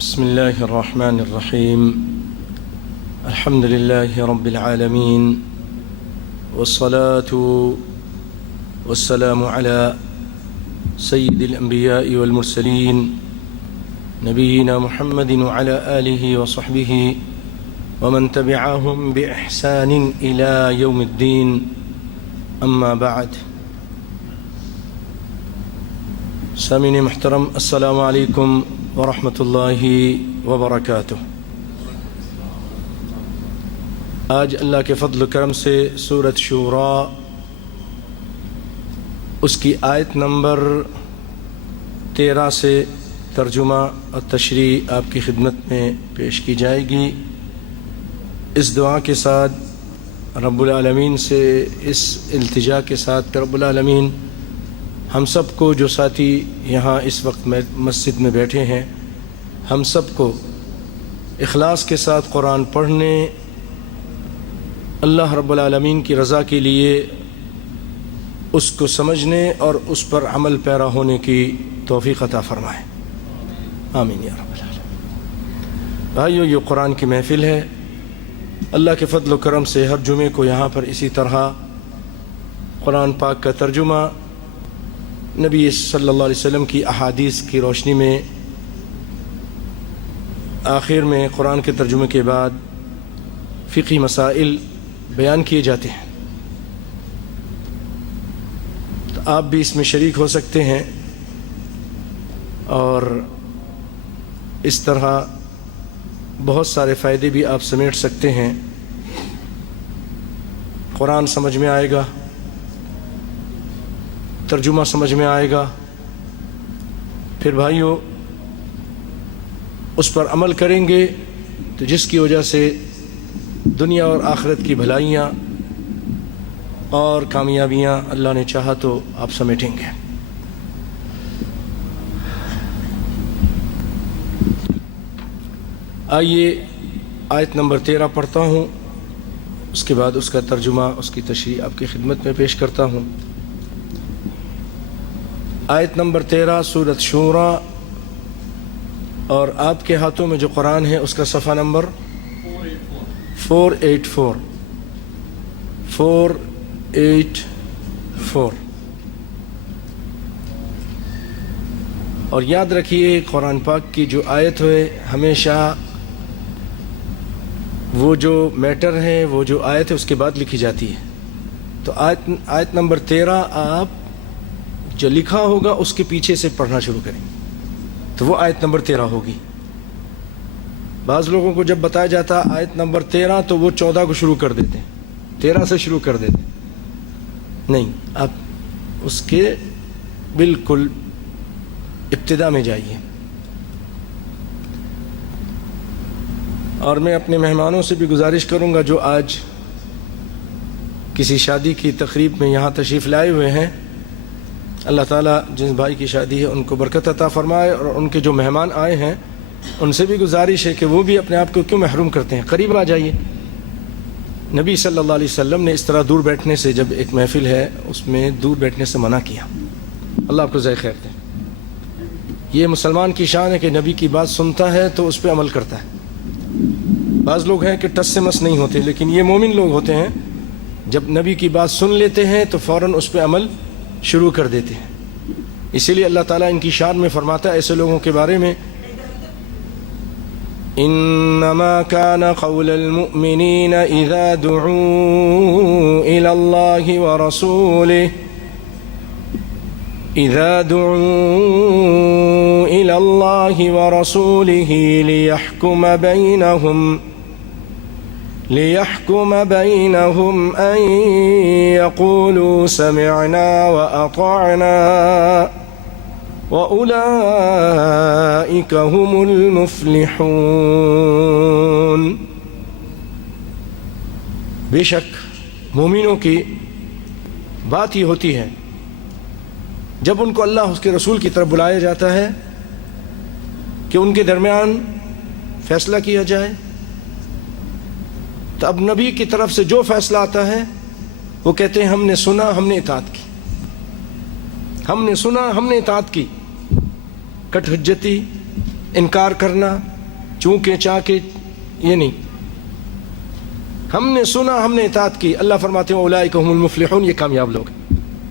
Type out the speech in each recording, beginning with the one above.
بسم الله الرحمن الرحيم. الحمد لله رب العالمين، والصلاة والسلام على سيد الأنبياء والمرسلين نبينا محمد وعلى آله وصحبه ومن تبعهم بإحسان إلى يوم الدين. أما بعد، سامعین محترم، السلام علیکم ورحمۃ اللہ وبرکاتہ۔ آج اللہ کے فضل و کرم سے سورۃ شورا، اس کی آیت نمبر 13 سے ترجمہ اور تشریح آپ کی خدمت میں پیش کی جائے گی، اس دعا کے ساتھ رب العالمین سے، اس التجا کے ساتھ کہ رب العالمین ہم سب کو، جو ساتھی یہاں اس وقت مسجد میں بیٹھے ہیں، ہم سب کو اخلاص کے ساتھ قرآن پڑھنے، اللہ رب العالمین کی رضا کے لیے اس کو سمجھنے اور اس پر عمل پیرا ہونے کی توفیق عطا فرمائے، آمین یا رب العالمین۔ بھائیو، یہ قرآن کی محفل ہے، اللہ کے فضل و کرم سے ہر جمعے کو یہاں پر اسی طرح قرآن پاک کا ترجمہ نبی صلی اللہ علیہ وسلم کی احادیث کی روشنی میں، آخر میں قرآن کے ترجمے کے بعد فقہی مسائل بیان کیے جاتے ہیں، تو آپ بھی اس میں شریک ہو سکتے ہیں اور اس طرح بہت سارے فائدے بھی آپ سمیٹ سکتے ہیں۔ قرآن سمجھ میں آئے گا، ترجمہ سمجھ میں آئے گا، پھر بھائیوں اس پر عمل کریں گے تو جس کی وجہ سے دنیا اور آخرت کی بھلائیاں اور کامیابیاں اللہ نے چاہا تو آپ سمیٹیں گے۔ آئیے آیت نمبر 13 پڑھتا ہوں، اس کے بعد اس کا ترجمہ، اس کی تشریح آپ کی خدمت میں پیش کرتا ہوں۔ آیت نمبر 13 سورۃ شورا، اور آپ کے ہاتھوں میں جو قرآن ہے اس کا صفحہ نمبر 484۔ اور یاد رکھیے، قرآن پاک کی جو آیت ہے، ہمیشہ وہ جو میٹر ہے، وہ جو آیت ہے اس کے بعد لکھی جاتی ہے، تو آیت نمبر 13 آپ جو لکھا ہوگا اس کے پیچھے سے پڑھنا شروع کریں تو وہ آیت نمبر 13 ہوگی۔ بعض لوگوں کو جب بتایا جاتا آیت نمبر 13 تو وہ 14 کو شروع کر دیتے ہیں، 13 سے شروع کر دیتے ہیں، نہیں، آپ اس کے بالکل ابتدا میں جائیے۔ اور میں اپنے مہمانوں سے بھی گزارش کروں گا جو آج کسی شادی کی تقریب میں یہاں تشریف لائے ہوئے ہیں، اللہ تعالیٰ جن بھائی کی شادی ہے ان کو برکت عطا فرمائے، اور ان کے جو مہمان آئے ہیں ان سے بھی گزارش ہے کہ وہ بھی اپنے آپ کو کیوں محروم کرتے ہیں، قریب آ جائیے۔ نبی صلی اللہ علیہ وسلم نے اس طرح دور بیٹھنے سے، جب ایک محفل ہے اس میں دور بیٹھنے سے منع کیا، اللہ آپ کو جزائے خیر دے۔ یہ مسلمان کی شان ہے کہ نبی کی بات سنتا ہے تو اس پہ عمل کرتا ہے۔ بعض لوگ ہیں کہ ٹس سے مس نہیں ہوتے، لیکن یہ مومن لوگ ہوتے ہیں، جب نبی کی بات سن لیتے ہیں تو فوراً اس پہ عمل شروع کر دیتے ہیں۔ اسی لیے اللہ تعالیٰ ان کی شان میں فرماتا ہے ایسے لوگوں کے بارے میں، انما كان قول المؤمنين اذا دعوا الى الله ورسوله ليحكم بينهم أن يقولوا سمعنا وأطعنا وأولئك هم المفلحون۔ بے شک مومنوں کی بات ہی ہوتی ہے جب ان کو اللہ اس کے رسول کی طرف بلایا جاتا ہے کہ ان کے درمیان فیصلہ کیا جائے، تو اب نبی کی طرف سے جو فیصلہ آتا ہے وہ کہتے ہیں ہم نے سنا، ہم نے اطاعت کی، ہم نے سنا، ہم نے اطاعت کی۔ کٹ حجتی، انکار کرنا، چونکہ چاکے یہ نہیں. ہم نے سنا، ہم نے اطاعت کی. اللہ فرماتے ہیں اولئک هم المفلحون، یہ کامیاب لوگ ہیں.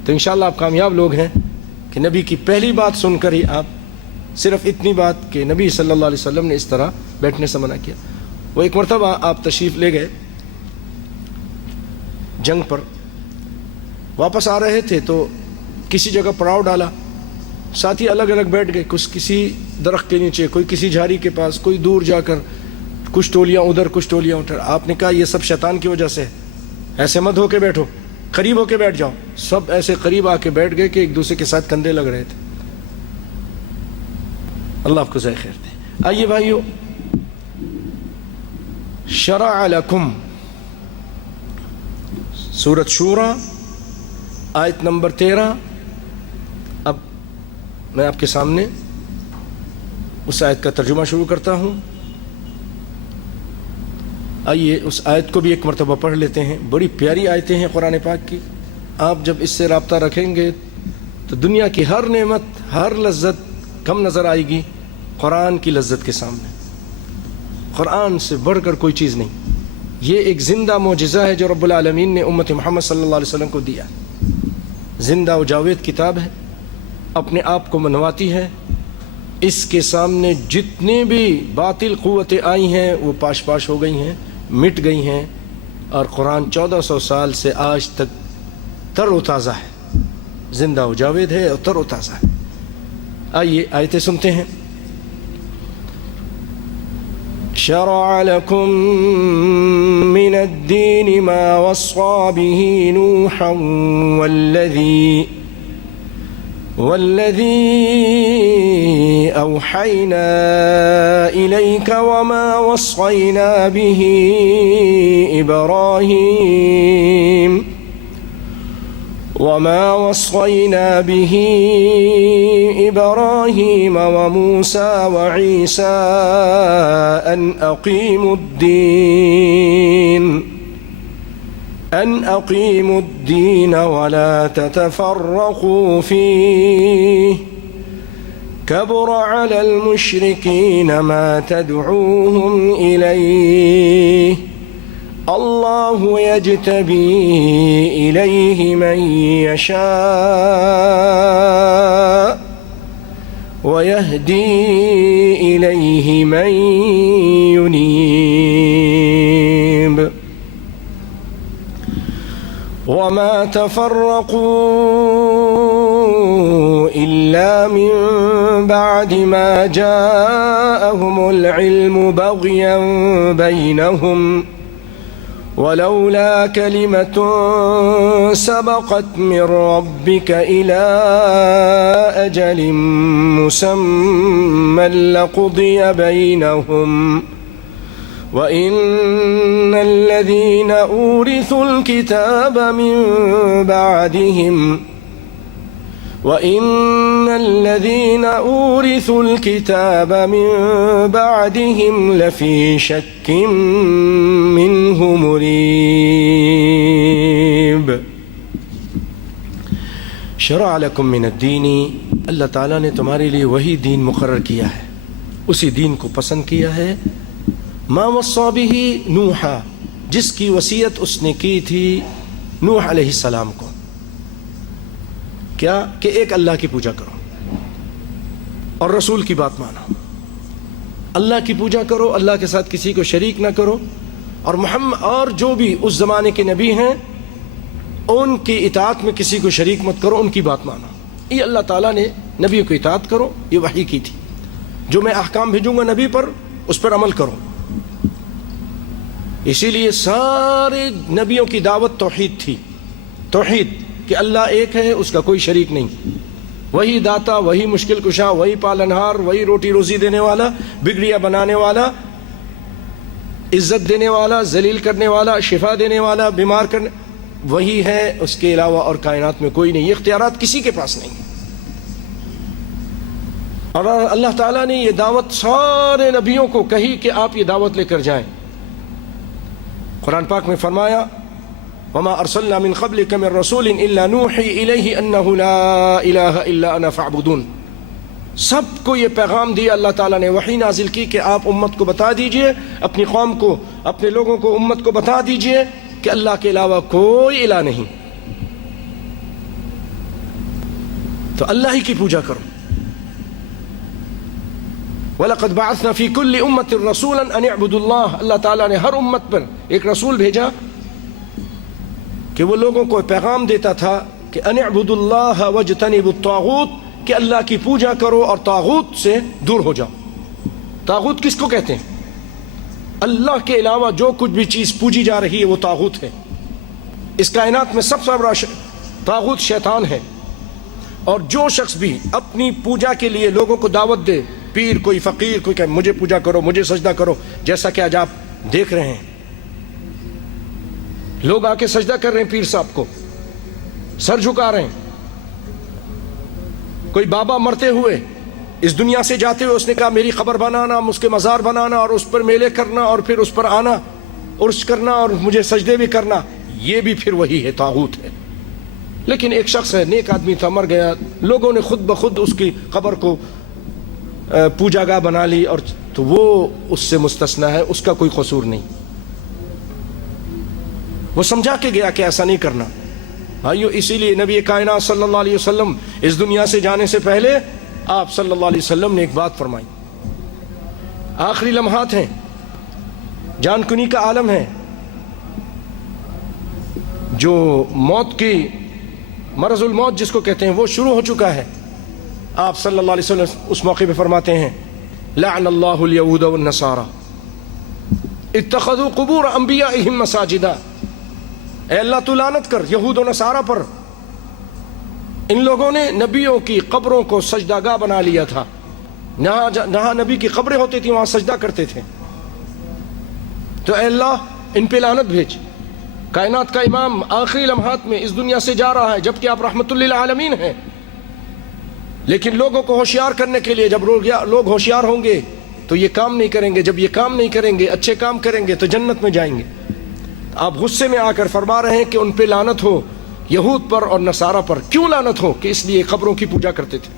تو انشاءاللہ آپ کامیاب لوگ ہیں کہ نبی کی پہلی بات سن کر ہی آپ صرف اتنی بات کہ نبی صلی اللہ علیہ وسلم نے اس طرح بیٹھنے سے منع کیا. وہ ایک مرتبہ آپ تشریف لے گئے جنگ پر، واپس آ رہے تھے تو کسی جگہ پڑاؤ ڈالا، ساتھی الگ الگ بیٹھ گئے، کچھ کسی درخت کے نیچے، کوئی کسی جھاری کے پاس، کوئی دور جا کر، کچھ ٹولیاں ادھر کچھ ٹولیاں ادھر. آپ نے کہا یہ سب شیطان کی وجہ سے، ایسے مت ہو کے بیٹھو، قریب ہو کے بیٹھ جاؤ. سب ایسے قریب آ کے بیٹھ گئے کہ ایک دوسرے کے ساتھ کندھے لگ رہے تھے. اللہ آپ کو ذائقہ خیر دے. آئیے بھائیو، شرع لکم، سورۃ شورى آیت نمبر 13. اب میں آپ کے سامنے اس آیت کا ترجمہ شروع کرتا ہوں. آئیے اس آیت کو بھی ایک مرتبہ پڑھ لیتے ہیں. بڑی پیاری آیتیں ہیں قرآن پاک کی. آپ جب اس سے رابطہ رکھیں گے تو دنیا کی ہر نعمت، ہر لذت کم نظر آئے گی قرآن کی لذت کے سامنے. قرآن سے بڑھ کر کوئی چیز نہیں. یہ ایک زندہ معجزہ ہے جو رب العالمین نے امت محمد صلی اللہ علیہ وسلم کو دیا. زندہ و جاوید کتاب ہے، اپنے آپ کو منواتی ہے. اس کے سامنے جتنے بھی باطل قوتیں آئی ہیں وہ پاش پاش ہو گئی ہیں، مٹ گئی ہیں. اور قرآن 1400 سال سے آج تک تر و تازہ ہے، زندہ و جاوید ہے اور تر و تازہ ہے. آئیے آیتیں سنتے ہیں. شرع لكم من الدين ما وصى به نوحا والذي أوحينا إليك وما وصينا به إبراهيم وموسى وعيسى أن أقيموا الدين ولا تتفرقوا فيه كبر على المشركين ما تدعوهم إليه الله يجتبي إليه من يشاء ويهدي إليه من ينيب وما تفرقوا إلا من بعد ما جاءهم العلم بغيا بينهم ولولا كلمة سبقت من ربك إلى أجل مسمى لقضي بينهم وإن الذين أورثوا الكتاب من بعدهم لفي شك منه مريب. شرع لكم من الدين، اللہ تعالیٰ نے تمہارے لیے وہی دین مقرر کیا ہے، اسی دین کو پسند کیا ہے. ما وصى به نوحا، جس کی وصیت اس نے کی تھی نوح علیہ السلام کو. کیا؟ کہ ایک اللہ کی پوجا کرو اور رسول کی بات مانو. اللہ کی پوجا کرو، اللہ کے ساتھ کسی کو شریک نہ کرو، اور محمد اور جو بھی اس زمانے کے نبی ہیں ان کی اطاعت میں کسی کو شریک مت کرو، ان کی بات مانو. یہ اللہ تعالیٰ نے نبی کو اطاعت کرو، یہ وحی کی تھی. جو میں احکام بھیجوں گا نبی پر اس پر عمل کرو. اسی لیے سارے نبیوں کی دعوت توحید تھی. توحید کہ اللہ ایک ہے، اس کا کوئی شریک نہیں. وہی داتا، وہی مشکل کشا، وہی پالنہار، وہی روٹی روزی دینے والا، بگڑیاں بنانے والا، عزت دینے والا، ذلیل کرنے والا، شفا دینے والا، بیمار کرنے، وہی ہے. اس کے علاوہ اور کائنات میں کوئی نہیں. یہ اختیارات کسی کے پاس نہیں. اور اللہ تعالیٰ نے یہ دعوت سارے نبیوں کو کہی کہ آپ یہ دعوت لے کر جائیں. قرآن پاک میں فرمایا وما ارسلنا من قبلك من رسول الا نوحي اليه انه لا اله الا انا فاعبدون. سب کو یہ پیغام دیا اللہ تعالیٰ نے، وحی نازل کی کہ آپ امت کو بتا دیجئے، اپنی قوم کو، اپنے لوگوں کو، امت کو بتا دیجئے کہ اللہ کے علاوہ کوئی الہ نہیں، تو اللہ ہی کی پوجا کرو۔ وَلَقَدْ بَعَثْنَا فِي كُلِّ أُمَّةٍ رَسُولًا أَنِ اعْبُدُوا اللَّهَ، اللہ تعالیٰ نے ہر امت پر ایک رسول بھیجا کہ وہ لوگوں کو پیغام دیتا تھا کہ أَنِ اعْبُدُوا اللَّهَ وَاجْتَنِبُوا الطَّاغُوتَ، کہ اللہ کی پوجا کرو اور طاغوت سے دور ہو جاؤ۔ طاغوت کس کو کہتے ہیں؟ اللہ کے علاوہ جو کچھ بھی چیز پوجی جا رہی ہے وہ طاغوت ہے۔ اس کائنات میں سب سے بڑا طاغوت شیطان ہے، اور جو شخص بھی اپنی پوجا کے لیے لوگوں کو دعوت دے، پیر کوئی فقیر کوئی کہ مجھے پوجا کرو، مجھے سجدہ کرو، جیسا کہ آج آپ دیکھ رہے ہیں لوگ آ کے سجدہ کر رہے ہیں، پیر صاحب کو سر جھکا رہے ہیں۔ کوئی بابا مرتے ہوئے اس دنیا سے جاتے ہوئے اس نے کہا میری قبر بنانا، اس کے مزار بنانا اور اس پر میلے کرنا اور پھر اس پر آنا، عرس کرنا اور مجھے سجدے بھی کرنا، یہ بھی پھر وہی ہے، طاغوت ہے۔ لیکن ایک شخص ہے، نیک آدمی تھا، مر گیا، لوگوں نے خود بخود اس کی قبر کو پوجا گاہ بنا لی، اور تو وہ اس سے مستثنا ہے، اس کا کوئی قصور نہیں۔ وہ سمجھا کے گیا کہ ایسا نہیں کرنا۔ بھائیو، اسی لیے نبی کائنات صلی اللہ علیہ وسلم اس دنیا سے جانے سے پہلے آپ صلی اللہ علیہ وسلم نے ایک بات فرمائی۔ آخری لمحات ہیں، جان کنی کا عالم ہے، جو موت کی مرض الموت جس کو کہتے ہیں وہ شروع ہو چکا ہے۔ آپ صلی اللہ علیہ وسلم اس موقع پہ فرماتے ہیں لعن اللہ الیہود والنصارى اتخذوا قبور انبیائہم مساجدا، اے اللہ تو لعنت کر یہود و نصارہ پر، ان لوگوں نے نبیوں کی قبروں کو سجدہ گاہ بنا لیا تھا، جہاں نبی کی قبریں ہوتی تھیں وہاں سجدہ کرتے تھے، تو اے اللہ ان پہ لعنت بھیج۔ کائنات کا امام آخری لمحات میں اس دنیا سے جا رہا ہے، جبکہ آپ رحمت للعالمین ہیں، لیکن لوگوں کو ہوشیار کرنے کے لیے جب لوگ ہوشیار ہوں گے تو یہ کام نہیں کریں گے، جب یہ کام نہیں کریں گے، اچھے کام کریں گے تو جنت میں جائیں گے۔ آپ غصے میں آ کر فرما رہے ہیں کہ ان پہ لعنت ہو، یہود پر اور نصارہ پر۔ کیوں لعنت ہو؟ کہ اس لیے قبروں کی پوجا کرتے تھے۔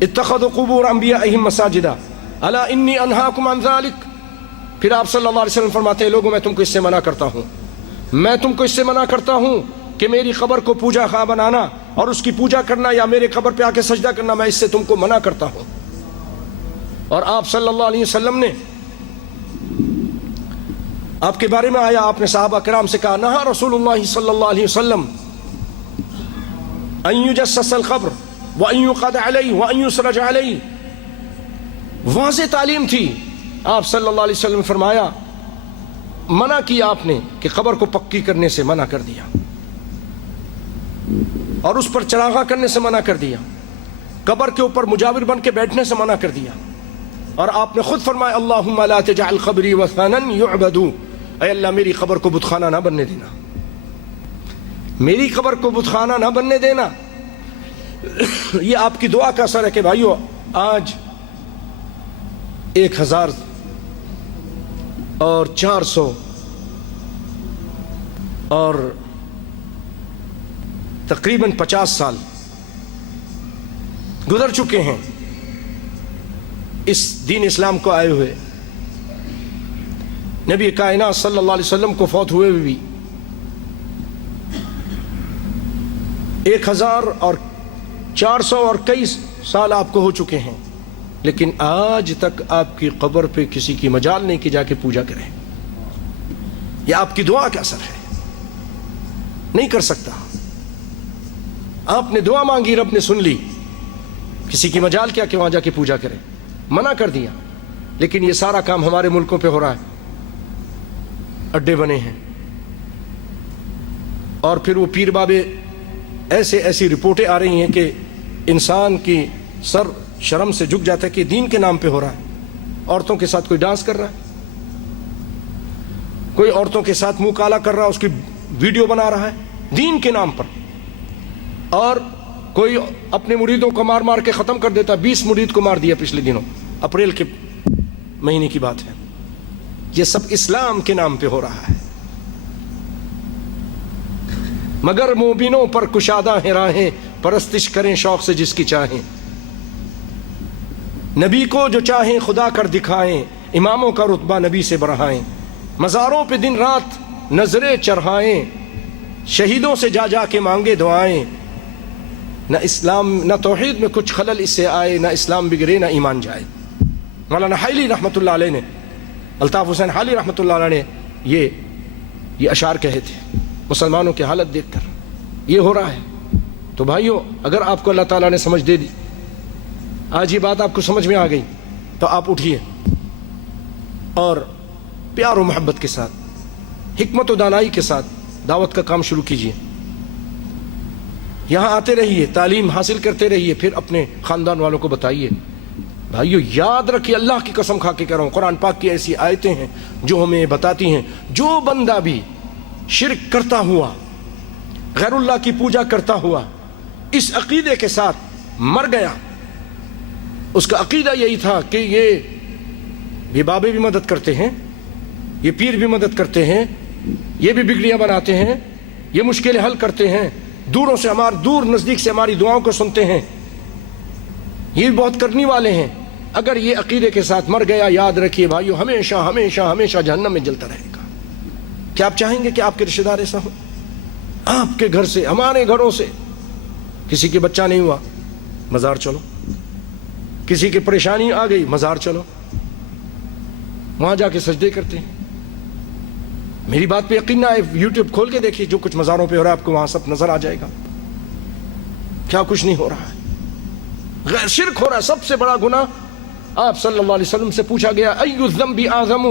اتخذوا قبور انبیائہم مساجدا الا انی انہاکم عن ذلک، پھر آپ صلی اللہ علیہ وسلم فرماتے ہیں لوگوں میں تم کو اس سے منع کرتا ہوں، میں تم کو اس سے منع کرتا ہوں کہ میری قبر کو پوجا خواہ بنانا اور اس کی پوجا کرنا یا میرے قبر پہ آ کے سجدہ کرنا، میں اس سے تم کو منع کرتا ہوں۔ اور آپ صلی اللہ علیہ وسلم نے آپ کے بارے میں آیا، آپ نے صحابہ کرام سے کہا نہا رسول اللہ صلی اللہ علیہ وسلم ان یجسس القبر وان یقعد علیہ وان یسرج علیہ، واضح تعلیم تھی۔ آپ صلی اللہ علیہ وسلم فرمایا، منع کیا آپ نے کہ قبر کو پکی کرنے سے منع کر دیا اور اس پر چراغاں کرنے سے منع کر دیا، قبر کے اوپر مجاور بن کے بیٹھنے سے منع کر دیا، اور آپ نے خود فرمایا اللہم لا تجعل قبری وثنا یعبد، اے اللہ میری قبر کو بت خانہ نہ بننے دینا، میری قبر کو بت خانہ نہ بننے دینا۔ یہ آپ کی دعا کا اثر ہے کہ بھائیو آج 1000 اور 400 اور تقریباً 50 سال گزر چکے ہیں اس دین اسلام کو آئے ہوئے، نبی کائنات صلی اللہ علیہ وسلم کو فوت ہوئے بھی 1000 اور 400 اور کئی سال آپ کو ہو چکے ہیں، لیکن آج تک آپ کی قبر پہ کسی کی مجال نہیں کہ جا کے پوجا کریں۔ یہ آپ کی دعا کا اثر ہے، نہیں کر سکتا۔ آپ نے دعا مانگی، رب نے سن لی، کسی کی مجال کیا کہ وہاں جا کے پوجا کریں، منع کر دیا۔ لیکن یہ سارا کام ہمارے ملکوں پہ ہو رہا ہے، اڈے بنے ہیں، اور پھر وہ پیر بابے ایسی رپورٹیں آ رہی ہیں کہ انسان کی سر شرم سے جھک جاتا ہے کہ دین کے نام پہ ہو رہا ہے۔ عورتوں کے ساتھ کوئی ڈانس کر رہا ہے، کوئی عورتوں کے ساتھ منہ کالا کر رہا ہے، اس کی ویڈیو بنا رہا ہے دین کے نام پر، اور کوئی اپنے مریدوں کو مار مار کے ختم کر دیتا ہے۔ 20 مرید کو مار دیا پچھلے دنوں، اپریل کے مہینے کی بات ہے۔ یہ سب اسلام کے نام پہ ہو رہا ہے، مگر مومنوں پر کشادہ ہیں راہیں، پرستش کریں شوق سے جس کی چاہیں۔ نبی کو جو چاہیں خدا کر دکھائیں، اماموں کا رتبہ نبی سے بڑھائیں، مزاروں پہ دن رات نظریں چڑھائیں، شہیدوں سے جا جا کے مانگے دعائیں، نہ اسلام نہ توحید میں کچھ خلل اس سے آئے، نہ اسلام بگڑے نہ ایمان جائے۔ مولانا حائلی رحمۃ اللہ علیہ نے، الطاف حسین حائلی رحمۃ اللہ علیہ نے یہ اشعار کہے تھے مسلمانوں کی حالت دیکھ کر یہ ہو رہا ہے۔ تو بھائیو، اگر آپ کو اللہ تعالیٰ نے سمجھ دے دی، آج یہ بات آپ کو سمجھ میں آ گئی، تو آپ اٹھیے اور پیار و محبت کے ساتھ، حکمت و دانائی کے ساتھ دعوت کا کام شروع کیجیے۔ یہاں آتے رہیے، تعلیم حاصل کرتے رہیے، پھر اپنے خاندان والوں کو بتائیے۔ بھائیو یاد رکھیے، اللہ کی قسم کھا کے کہہ رہا ہوں، قرآن پاک کی ایسی آیتیں ہیں جو ہمیں بتاتی ہیں جو بندہ بھی شرک کرتا ہوا، غیر اللہ کی پوجا کرتا ہوا، اس عقیدے کے ساتھ مر گیا، اس کا عقیدہ یہی تھا کہ یہ بابے بھی مدد کرتے ہیں، یہ پیر بھی مدد کرتے ہیں، یہ بھی بگڑیاں بناتے ہیں، یہ مشکلیں حل کرتے ہیں، دوروں سے دور نزدیک سے ہماری دعاؤں کو سنتے ہیں، یہ بھی بہت کرنی والے ہیں۔ اگر یہ عقیدے کے ساتھ مر گیا، یاد رکھیے بھائیو، ہمیشہ ہمیشہ ہمیشہ جہنم میں جلتا رہے گا۔ کیا آپ چاہیں گے کہ آپ کے رشتہ دار ایسا ہو؟ آپ کے گھر سے، ہمارے گھروں سے کسی کے بچہ نہیں ہوا، مزار چلو، کسی کی پریشانی آ گئی، مزار چلو، وہاں جا کے سجدے کرتے ہیں۔ میری بات پہ یقین نہ آئے، یوٹیوب کھول کے دیکھیے، جو کچھ مزاروں پہ ہو رہا ہے آپ کو وہاں سب نظر آ جائے گا، کیا کچھ نہیں ہو رہا ہے۔ غیر شرک ہو رہا ہے، سب سے بڑا گناہ۔ آپ صلی اللہ علیہ وسلم سے پوچھا گیا، ایُّ الذنب اعظم،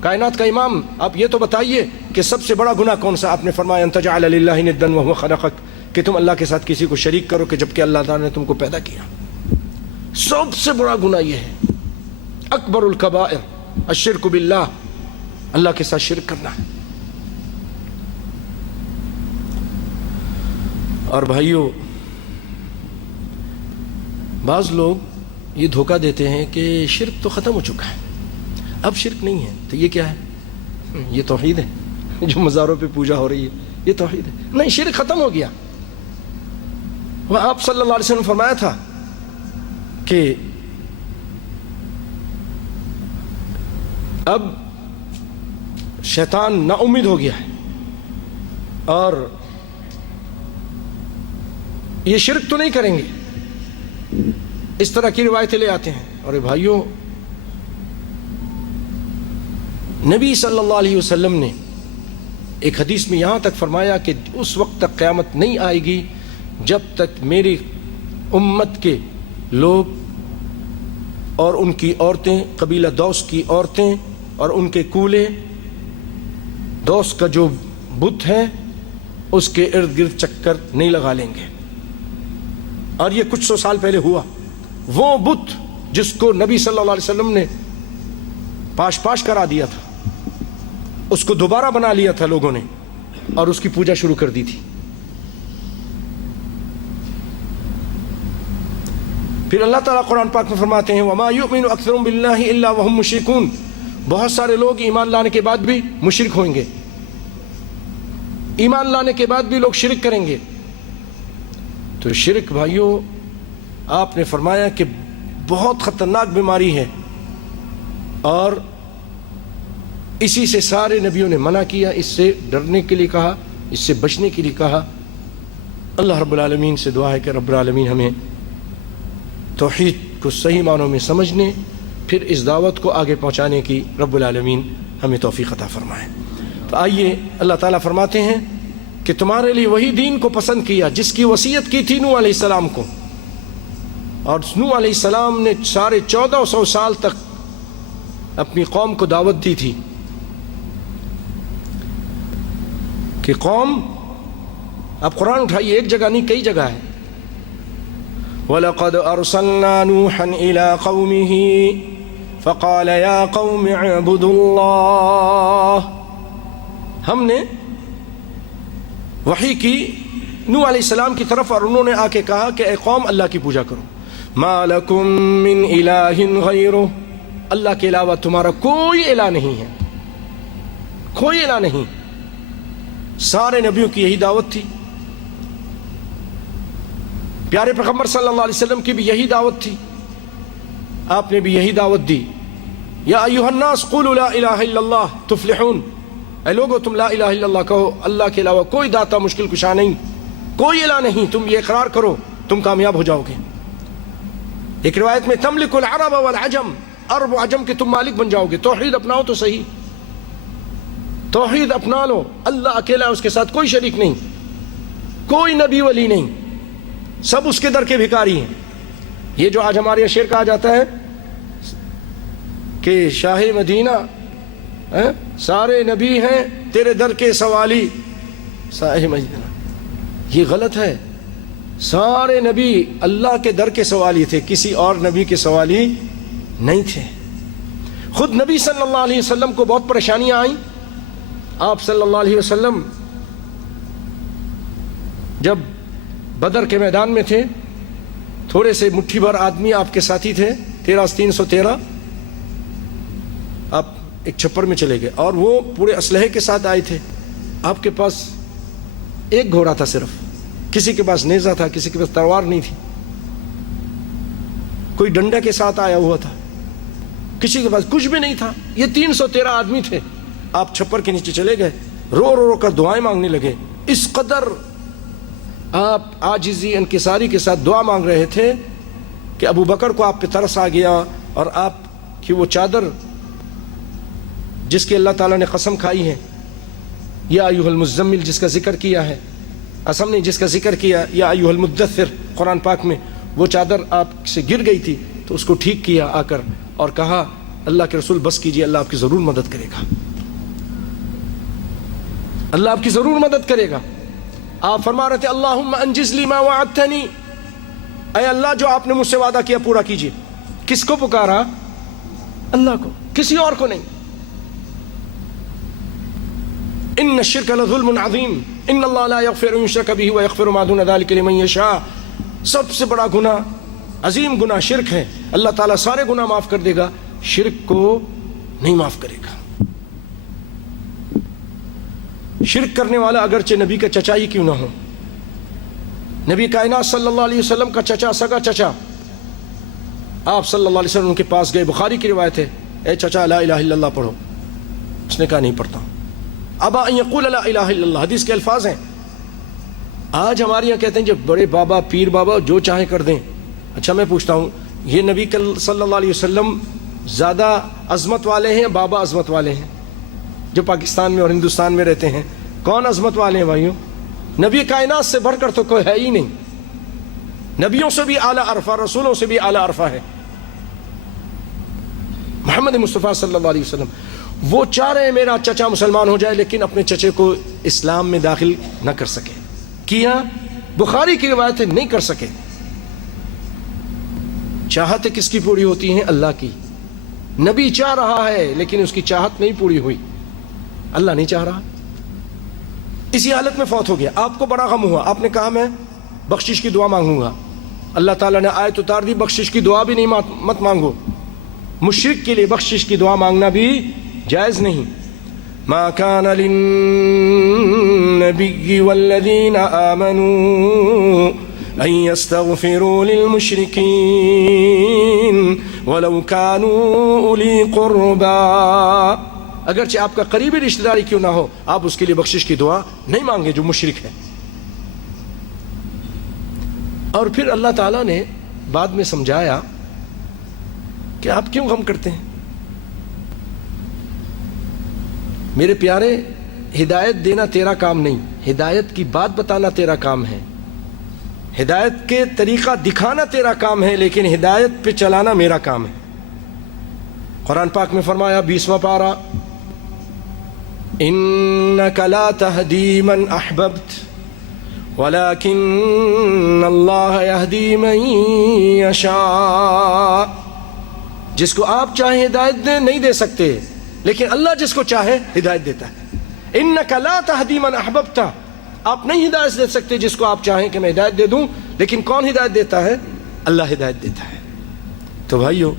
کائنات کا امام آپ یہ تو بتائیے کہ سب سے بڑا گناہ کون سا؟ آپ نے فرمایا، ان تجعل للہ ندا وهو خلقک، کہ تم اللہ کے ساتھ کسی کو شریک کرو کہ جبکہ اللہ تعالیٰ نے تم کو پیدا کیا۔ سب سے بڑا گناہ یہ ہے، اکبر الکبائر الشرک باللہ، اللہ کے ساتھ شرک کرنا ہے۔ اور بھائیو، بعض لوگ یہ دھوکہ دیتے ہیں کہ شرک تو ختم ہو چکا ہے، اب شرک نہیں ہے، تو یہ کیا ہے؟ یہ توحید ہے، جو مزاروں پہ پوجا ہو رہی ہے یہ توحید ہے؟ نہیں، شرک ختم ہو گیا۔ وہ آپ صلی اللہ علیہ وسلم نے فرمایا تھا کہ اب شیطان نا امید ہو گیا ہے اور یہ شرک تو نہیں کریں گے، اس طرح کی روایتیں لے آتے ہیں۔ اور بھائیوں، نبی صلی اللہ علیہ وسلم نے ایک حدیث میں یہاں تک فرمایا کہ اس وقت تک قیامت نہیں آئے گی جب تک میری امت کے لوگ اور ان کی عورتیں، قبیلہ دوس کی عورتیں اور ان کے کولے، دوس کا جو بت ہے اس کے ارد گرد چکر نہیں لگا لیں گے۔ اور یہ کچھ سو سال پہلے ہوا، وہ بت جس کو نبی صلی اللہ علیہ وسلم نے پاش کرا دیا تھا، اس کو دوبارہ بنا لیا تھا لوگوں نے اور اس کی پوجا شروع کر دی تھی۔ پھر اللہ تعالیٰ قرآن پاک میں فرماتے ہیں، وَمَا يُؤْمِنُ أَكْثَرُهُم بِاللَّهِ إِلَّا وَهُم مُشْرِكُونَ، بہت سارے لوگ ایمان لانے کے بعد بھی مشرک ہوئیں گے، ایمان لانے کے بعد بھی لوگ شرک کریں گے۔ تو شرک بھائیوں، آپ نے فرمایا کہ بہت خطرناک بیماری ہے اور اسی سے سارے نبیوں نے منع کیا، اس سے ڈرنے کے لیے کہا، اس سے بچنے کے لیے کہا۔ اللہ رب العالمین سے دعا ہے کہ رب العالمین ہمیں توحید کو صحیح معنوں میں سمجھنے، پھر اس دعوت کو آگے پہنچانے کی رب العالمین ہمیں توفیق عطا فرمائے۔ تو آئیے، اللہ تعالیٰ فرماتے ہیں کہ تمہارے لیے وہی دین کو پسند کیا جس کی وصیت کی تھی نوح علیہ السلام کو، اور نوح علیہ السلام نے 1450 سال تک اپنی قوم کو دعوت دی تھی کہ قوم، اب قرآن اٹھائیے، ایک جگہ نہیں کئی جگہ ہے، وَلَقَدْ أَرْسَلْنَا نُوحًا إِلَىٰ قَوْمِهِ فَقَالَ يَا قَوْمِ اعْبُدُوا اللَّهَ، ہم نے وحی کی نوح علیہ السلام کی طرف اور انہوں نے آ کے کہا کہ اے قوم اللہ کی پوجا کرو۔ مَا لَكُم مِّنْ إِلَٰهٍ غَيْرُهُ، اللہ کے علاوہ تمہارا کوئی الہ نہیں ہے، کوئی الہ نہیں۔ سارے نبیوں کی یہی دعوت تھی، پیارے پیغمبر صلی اللہ علیہ وسلم کی بھی یہی دعوت تھی۔ آپ نے بھی یہی دعوت دی، یا ایھا الناس قولوا لا الہ الا اللہ تفلحون، اے لوگو تم لا الہ الا اللہ کہو، اللہ کے علاوہ کوئی داتا مشکل کشا نہیں، کوئی الہ نہیں، تم یہ اقرار کرو تم کامیاب ہو جاؤ گے۔ ایک روایت میں تملک العرب والعجم، عرب و عجم کے تم مالک بن جاؤ گے۔ توحید اپناؤ تو صحیح، توحید اپنا لو، اللہ اکیلا ہے، اس کے ساتھ کوئی شریک نہیں، کوئی نبی ولی نہیں، سب اس کے در کے بھکاری ہیں۔ یہ جو آج ہمارے شعر کہا جاتا ہے کہ شاہ مدینہ سارے نبی ہیں تیرے در کے سوالی، شاہ مدینہ، یہ غلط ہے۔ سارے نبی اللہ کے در کے سوالی تھے، کسی اور نبی کے سوالی نہیں تھے۔ خود نبی صلی اللہ علیہ وسلم کو بہت پریشانیاں آئیں۔ آپ صلی اللہ علیہ وسلم جب بدر کے میدان میں تھے، تھوڑے سے مٹھی بھر آدمی آپ کے ساتھی تھے، 313 آپ ایک چھپر میں چلے گئے، اور وہ پورے اسلحے کے ساتھ آئے تھے۔ آپ کے پاس ایک گھوڑا تھا صرف، کسی کے پاس نیزہ تھا، کسی کے پاس تلوار نہیں تھی، کوئی ڈنڈا کے ساتھ آیا ہوا تھا، کسی کے پاس کچھ بھی نہیں تھا۔ یہ 313 آدمی تھے۔ آپ چھپر کے نیچے چلے گئے، رو رو رو کر دعائیں مانگنے لگے۔ اس قدر آپ عاجزی انکساری کے ساتھ دعا مانگ رہے تھے کہ ابو بکر کو آپ پہ ترس آ گیا، اور آپ کی وہ چادر جس کی اللہ تعالیٰ نے قسم کھائی ہے، یا ایھا المزمل جس کا ذکر کیا ہے، قسم نے جس کا ذکر کیا یا ایھا المدثر قرآن پاک میں، وہ چادر آپ سے گر گئی تھی، تو اس کو ٹھیک کیا آ کر اور کہا اللہ کے رسول بس کیجئے، اللہ آپ کی ضرور مدد کرے گا، اللہ آپ کی ضرور مدد کرے گا۔ آپ فرما رہے تھے اللہم انجز لی ما وعدتنی، اے اللہ جو آپ نے مجھ سے وعدہ کیا پورا کیجئے۔ کس کو پکارا؟ اللہ کو، کسی اور کو نہیں۔ ان الشرک لظلم عظیم ان اللہ لا یغفر ان یشرک بہ ویغفر ما دون ذلک لمن یشاء۔ سب سے بڑا گناہ، عظیم گناہ شرک ہے۔ اللہ تعالیٰ سارے گناہ معاف کر دے گا، شرک کو نہیں معاف کرے گا۔ شرک کرنے والا اگرچہ نبی کا چچا ہی کیوں نہ ہو، نبی کائنات صلی اللہ علیہ وسلم کا چچا، سگا چچا، آپ صلی اللہ علیہ وسلم ان کے پاس گئے، بخاری کی روایت ہے، اے چچا لا الہ الا اللہ پڑھو، اس نے کہا نہیں پڑھتا ہوں۔ ابا ان یقول لا الہ الا اللہ، حدیث کے الفاظ ہیں۔ آج ہمارے یہاں کہتے ہیں جب بڑے بابا پیر بابا جو چاہیں کر دیں۔ اچھا میں پوچھتا ہوں، یہ نبی صلی اللہ علیہ وسلم زیادہ عظمت والے ہیں یا بابا عظمت والے ہیں؟ جو پاکستان میں اور ہندوستان میں رہتے ہیں، کون عظمت والے ہیں بھائیوں؟ نبی کائنات سے بڑھ کر تو کوئی ہے ہی نہیں، نبیوں سے بھی اعلیٰ عرفہ، رسولوں سے بھی اعلیٰ عرفہ ہے محمد مصطفیٰ صلی اللہ علیہ وسلم۔ وہ چاہ رہے ہیں میرا چچا مسلمان ہو جائے، لیکن اپنے چچے کو اسلام میں داخل نہ کر سکے، کیا بخاری کی روایت ہے، نہیں کر سکے۔ چاہتیں کس کی پوری ہوتی ہیں؟ اللہ کی۔ نبی چاہ رہا ہے لیکن اس کی چاہت نہیں پوری ہوئی، اللہ نہیں چاہ رہا، اسی حالت میں فوت ہو گیا۔ آپ کو بڑا غم ہوا، آپ نے کہا میں بخشش کی دعا مانگوں گا، اللہ تعالیٰ نے آیت اتار دی بخشش کی دعا بھی نہیں مت مانگو، مشرک کے لیے بخشش کی دعا مانگنا بھی جائز نہیں۔ ما كان للنبي والذين آمنوا أن يستغفروا للمشركين ولو كانوا أولي قربى، اگرچہ آپ کا قریبی رشتہ داری کیوں نہ ہو، آپ اس کے لیے بخشش کی دعا نہیں مانگے جو مشرک ہے۔ اور پھر اللہ تعالیٰ نے بعد میں سمجھایا کہ آپ کیوں غم کرتے ہیں؟ میرے پیارے، ہدایت دینا تیرا کام نہیں، ہدایت کی بات بتانا تیرا کام ہے، ہدایت کے طریقہ دکھانا تیرا کام ہے، لیکن ہدایت پہ چلانا میرا کام ہے۔ قرآن پاک میں فرمایا 20واں پارہ، انک لا تہدی من احببت ولکن اللہ یہدی من یشاء، جس کو آپ چاہیں ہدایت دیں نہیں دے سکتے، لیکن اللہ جس کو چاہے ہدایت دیتا ہے۔ انک لا تہدی من احببت، آپ نہیں ہدایت دے سکتے جس کو آپ چاہیں کہ میں ہدایت دے دوں، لیکن کون ہدایت دیتا ہے؟ اللہ ہدایت دیتا ہے۔ تو بھائیو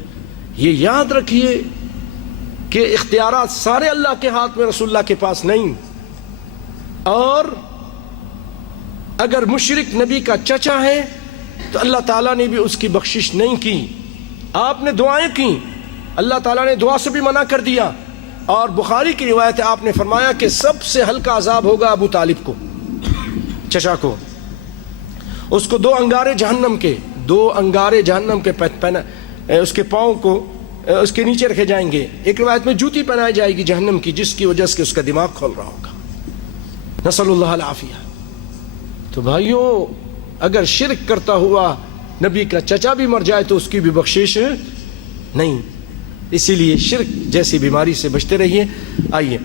یہ یاد رکھیے کہ اختیارات سارے اللہ کے ہاتھ میں، رسول اللہ کے پاس نہیں۔ اور اگر مشرک نبی کا چچا ہے تو اللہ تعالیٰ نے بھی اس کی بخشش نہیں کی، آپ نے دعائیں کی، اللہ تعالیٰ نے دعا سے بھی منع کر دیا. اور بخاری کی روایت ہے آپ نے فرمایا کہ سب سے ہلکا عذاب ہوگا ابو طالب کو، چچا کو. اس کو 2 انگارے جہنم کے اس کے پاؤں کو اس کے نیچے رکھے جائیں گے. ایک روایت میں جوتی پہنائی جائے گی جہنم کی، جس کی وجہ سے اس کا دماغ کھول رہا ہوگا. نسأل اللہ العافیہ. تو بھائیوں، اگر شرک کرتا ہوا نبی کا چچا بھی مر جائے تو اس کی بھی بخشش نہیں. اسی لیے شرک جیسی بیماری سے بچتے رہیے. آئیے،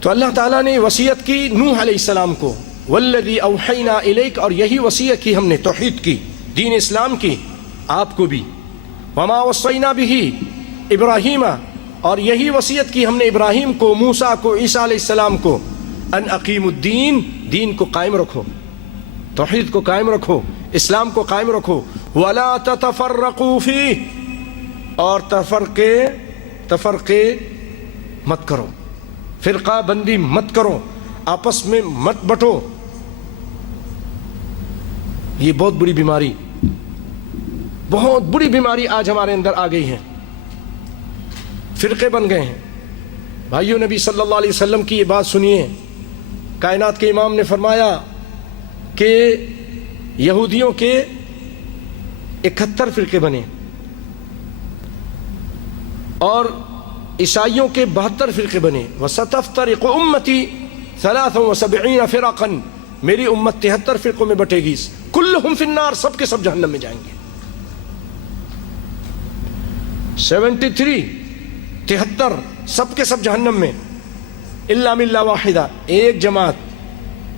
تو اللہ تعالیٰ نے وصیت کی نوح علیہ السلام کو، والذی اوحینا الیک، اور یہی وصیت کی ہم نے، توحید کی، دین اسلام کی، آپ کو بھی. وما وصینا بہ ابراہیم، اور یہی وصیت کی ہم نے ابراہیم کو، موسیٰ کو، عیسیٰ علیہ السلام کو، ان اقیم الدین، دین کو قائم رکھو، توحید کو قائم رکھو، اسلام کو قائم رکھو. ولا تتفرقوا فیہ، اور تفرقے مت کرو، فرقہ بندی مت کرو، آپس میں مت بٹو. یہ بہت بری بیماری آج ہمارے اندر آ گئی ہے. فرقے بن گئے ہیں. بھائیو، نبی صلی اللہ علیہ وسلم کی یہ بات سنیے. کائنات کے امام نے فرمایا کہ یہودیوں کے 71 فرقے بنے اور عیسائیوں کے 72 فرقے بنے. وَسَتَفْتَرِقُ أُمَّتِي 73 فِرَقًا، میری امت 73 فرقوں میں بٹے گی. كُلُّهُمْ فِي النَّارِ، سب کے سب جہنم میں جائیں گے. 73 سب کے سب جہنم میں، الا ملہ واحدہ، ایک جماعت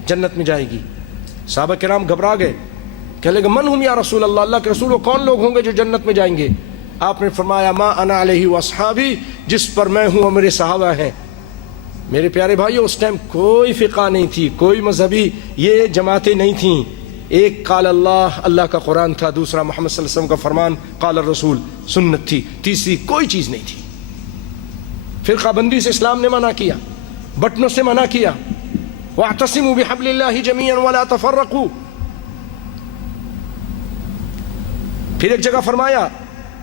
جنت میں جائے گی. صحابہ کرام گھبرا گئے، کہنے لگے من ہم یا رسول اللہ، اللہ کے رسول، کون لوگ ہوں گے جو جنت میں جائیں گے؟ آپ نے فرمایا ما انا علیہ واصحابی، جس پر میں ہوں اور میرے صحابہ ہیں. میرے پیارے بھائیو، اس ٹائم کوئی فقہ نہیں تھی، کوئی مذہبی یہ جماعتیں نہیں تھیں. ایک قال اللہ، اللہ کا قرآن تھا، دوسرا محمد صلی اللہ علیہ وسلم کا فرمان، قال الرسول، سنت تھی، تیسری کوئی چیز نہیں تھی. فرقہ بندی سے اسلام نے منع کیا، بٹنوں سے منع کیا. واعتصموا بحبل اللہ جميعا ولا تفرقوا. پھر ایک جگہ فرمایا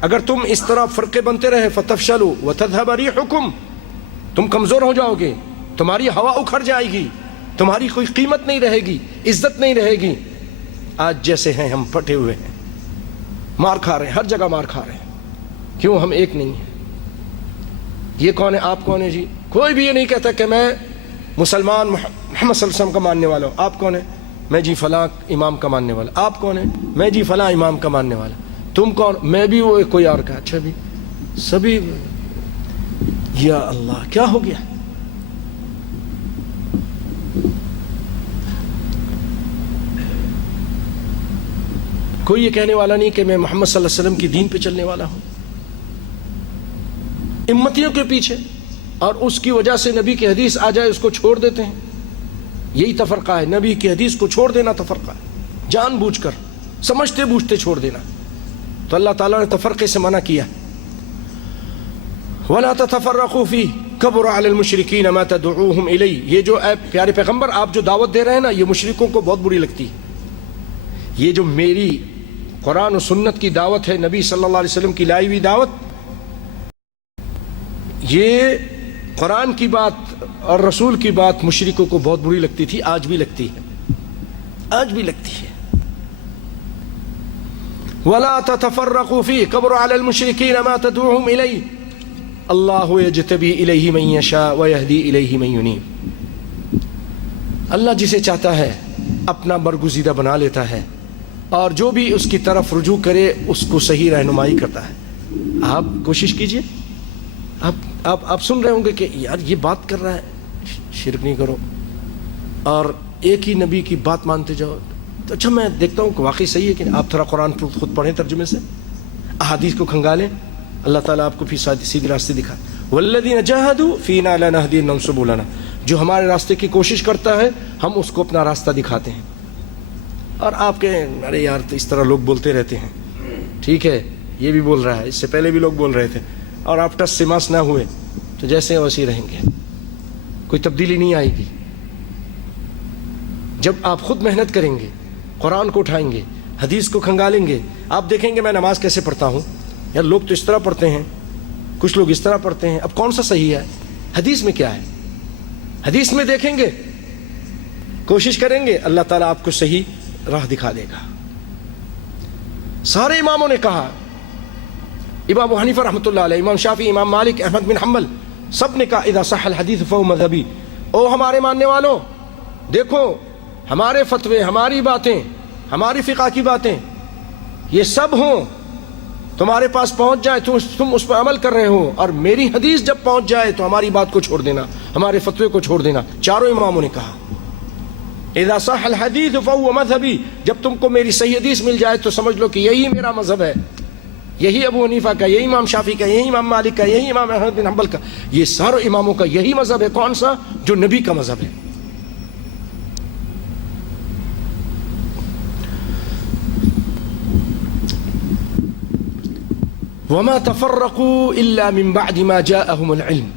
اگر تم اس طرح فرقے بنتے رہے فتفشلوا وتذهب ريحكم، تم کمزور ہو جاؤ گے، تمہاری ہوا اکھڑ جائے گی، تمہاری کوئی قیمت نہیں رہے گی، عزت نہیں رہے گی. آج جیسے ہیں ہم پھٹے ہوئے ہیں، مار کھا رہے ہیں، ہر جگہ مار کھا رہے ہیں. کیوں؟ ہم ایک نہیں ہیں. یہ کون ہے؟ آپ کون ہیں جی؟ کوئی بھی یہ نہیں کہتا کہ میں مسلمان محمد صلی اللہ علیہ وسلم کا ماننے والا ہوں. آپ کون ہیں؟ میں جی فلاں امام کا ماننے والا. آپ کون ہیں؟ میں جی فلاں امام کا ماننے والا. تم کون؟ میں بھی وہ کوئی اور کا. اچھا بھی سبھی، یا اللہ کیا ہو گیا؟ کوئی یہ کہنے والا نہیں کہ میں محمد صلی اللہ علیہ وسلم کی دین پہ چلنے والا ہوں. امتیوں کے پیچھے، اور اس کی وجہ سے نبی کی حدیث آ جائے اس کو چھوڑ دیتے ہیں. یہی تفرقہ ہے، نبی کی حدیث کو چھوڑ دینا تفرقہ ہے، جان بوجھ کر، سمجھتے بوجھتے چھوڑ دینا. تو اللہ تعالیٰ نے تفرقے سے منع کیا. وَلَا تَتَفَرَّقُوا فِيهِ كَبُرَ عَلَى الْمُشْرِكِينَ مَا تَدْعُوهُمْ إِلَيْهِ. یہ جو اے پیارے پیغمبر آپ جو دعوت دے رہے ہیں نا، یہ مشرکوں کو بہت بری لگتی ہے. یہ جو میری قرآن و سنت کی دعوت ہے، نبی صلی اللہ علیہ وسلم کی لائی ہوئی دعوت، یہ قرآن کی بات اور رسول کی بات مشرکوں کو بہت بری لگتی تھی، آج بھی لگتی ہے، آج بھی لگتی ہے. وَلَا تَتَفَرَّقُوا فِيهِ كَبُرَ عَلَى الْمُشْرِكِينَ مَا تَدْعُوهُمْ إِلَيْهِ اللَّهُ يَجْتَبِي إِلَيْهِ مَن يَشَاءُ وَيَهْدِي إِلَيْهِ مَن يُنِيبُ. اللہ جسے چاہتا ہے اپنا برگزیدہ بنا لیتا ہے، اور جو بھی اس کی طرف رجوع کرے اس کو صحیح رہنمائی کرتا ہے. آپ کوشش کیجئے، آپ سن رہے ہوں گے کہ یار یہ بات کر رہا ہے، شرک نہیں کرو اور ایک ہی نبی کی بات مانتے جاؤ. تو اچھا میں دیکھتا ہوں کہ واقعی صحیح ہے کہ آپ تھوڑا قرآن خود پڑھیں ترجمے سے، احادیث کو کھنگالیں، اللہ تعالیٰ آپ کو پھر سیدھے راستے دکھائے. والذین جاہدوا فینا لنہدینہم سبلنا، جو ہمارے راستے کی کوشش کرتا ہے ہم اس کو اپنا راستہ دکھاتے ہیں. اور آپ کہیں ارے یار تو اس طرح لوگ بولتے رہتے ہیں، ٹھیک ہے یہ بھی بول رہا ہے، اس سے پہلے بھی لوگ بول رہے تھے، اور آپ ٹس سے مس نہ ہوئے تو جیسے ہیں ویسے رہیں گے، کوئی تبدیلی نہیں آئے گی. جب آپ خود محنت کریں گے، قرآن کو اٹھائیں گے، حدیث کو کھنگالیں گے، آپ دیکھیں گے میں نماز کیسے پڑھتا ہوں، یار لوگ تو اس طرح پڑھتے ہیں، کچھ لوگ اس طرح پڑھتے ہیں، اب کون سا صحیح ہے؟ حدیث میں کیا ہے؟ حدیث میں دیکھیں گے، کوشش کریں گے، اللہ تعالیٰ آپ کو صحیح راہ دکھا دے گا۔ سارے اماموں نے کہا، امام ابو حنیفہ رحمۃ اللہ علیہ، امام شافعی، امام مالک، احمد بن حنبل، سب نے کہا اذا صح الحدیث فهو مذہبی، او ہمارے ماننے والوں دیکھو، ہمارے فتوے، ہماری باتیں، ہماری فقہ کی باتیں یہ سب ہوں، تمہارے پاس پہنچ جائے تو تم اس پر عمل کر رہے ہو، اور میری حدیث جب پہنچ جائے تو ہماری بات کو چھوڑ دینا، ہمارے فتوے کو چھوڑ دینا۔ چاروں اماموں نے کہا اذا صح الحدیث فهو مذہبی، جب تم کو میری صحیح حدیث مل جائے تو سمجھ لو کہ یہی میرا مذہب ہے، یہی ابو حنیفہ کا، یہی امام شافعی کا، یہی امام مالک کا، یہی امام احمد بن حنبل کا، یہ سارے اماموں کا یہی مذہب ہے۔ کون سا؟ جو نبی کا مذہب ہے۔ وما تفرقوا الا من بعد ما جاءهم العلم،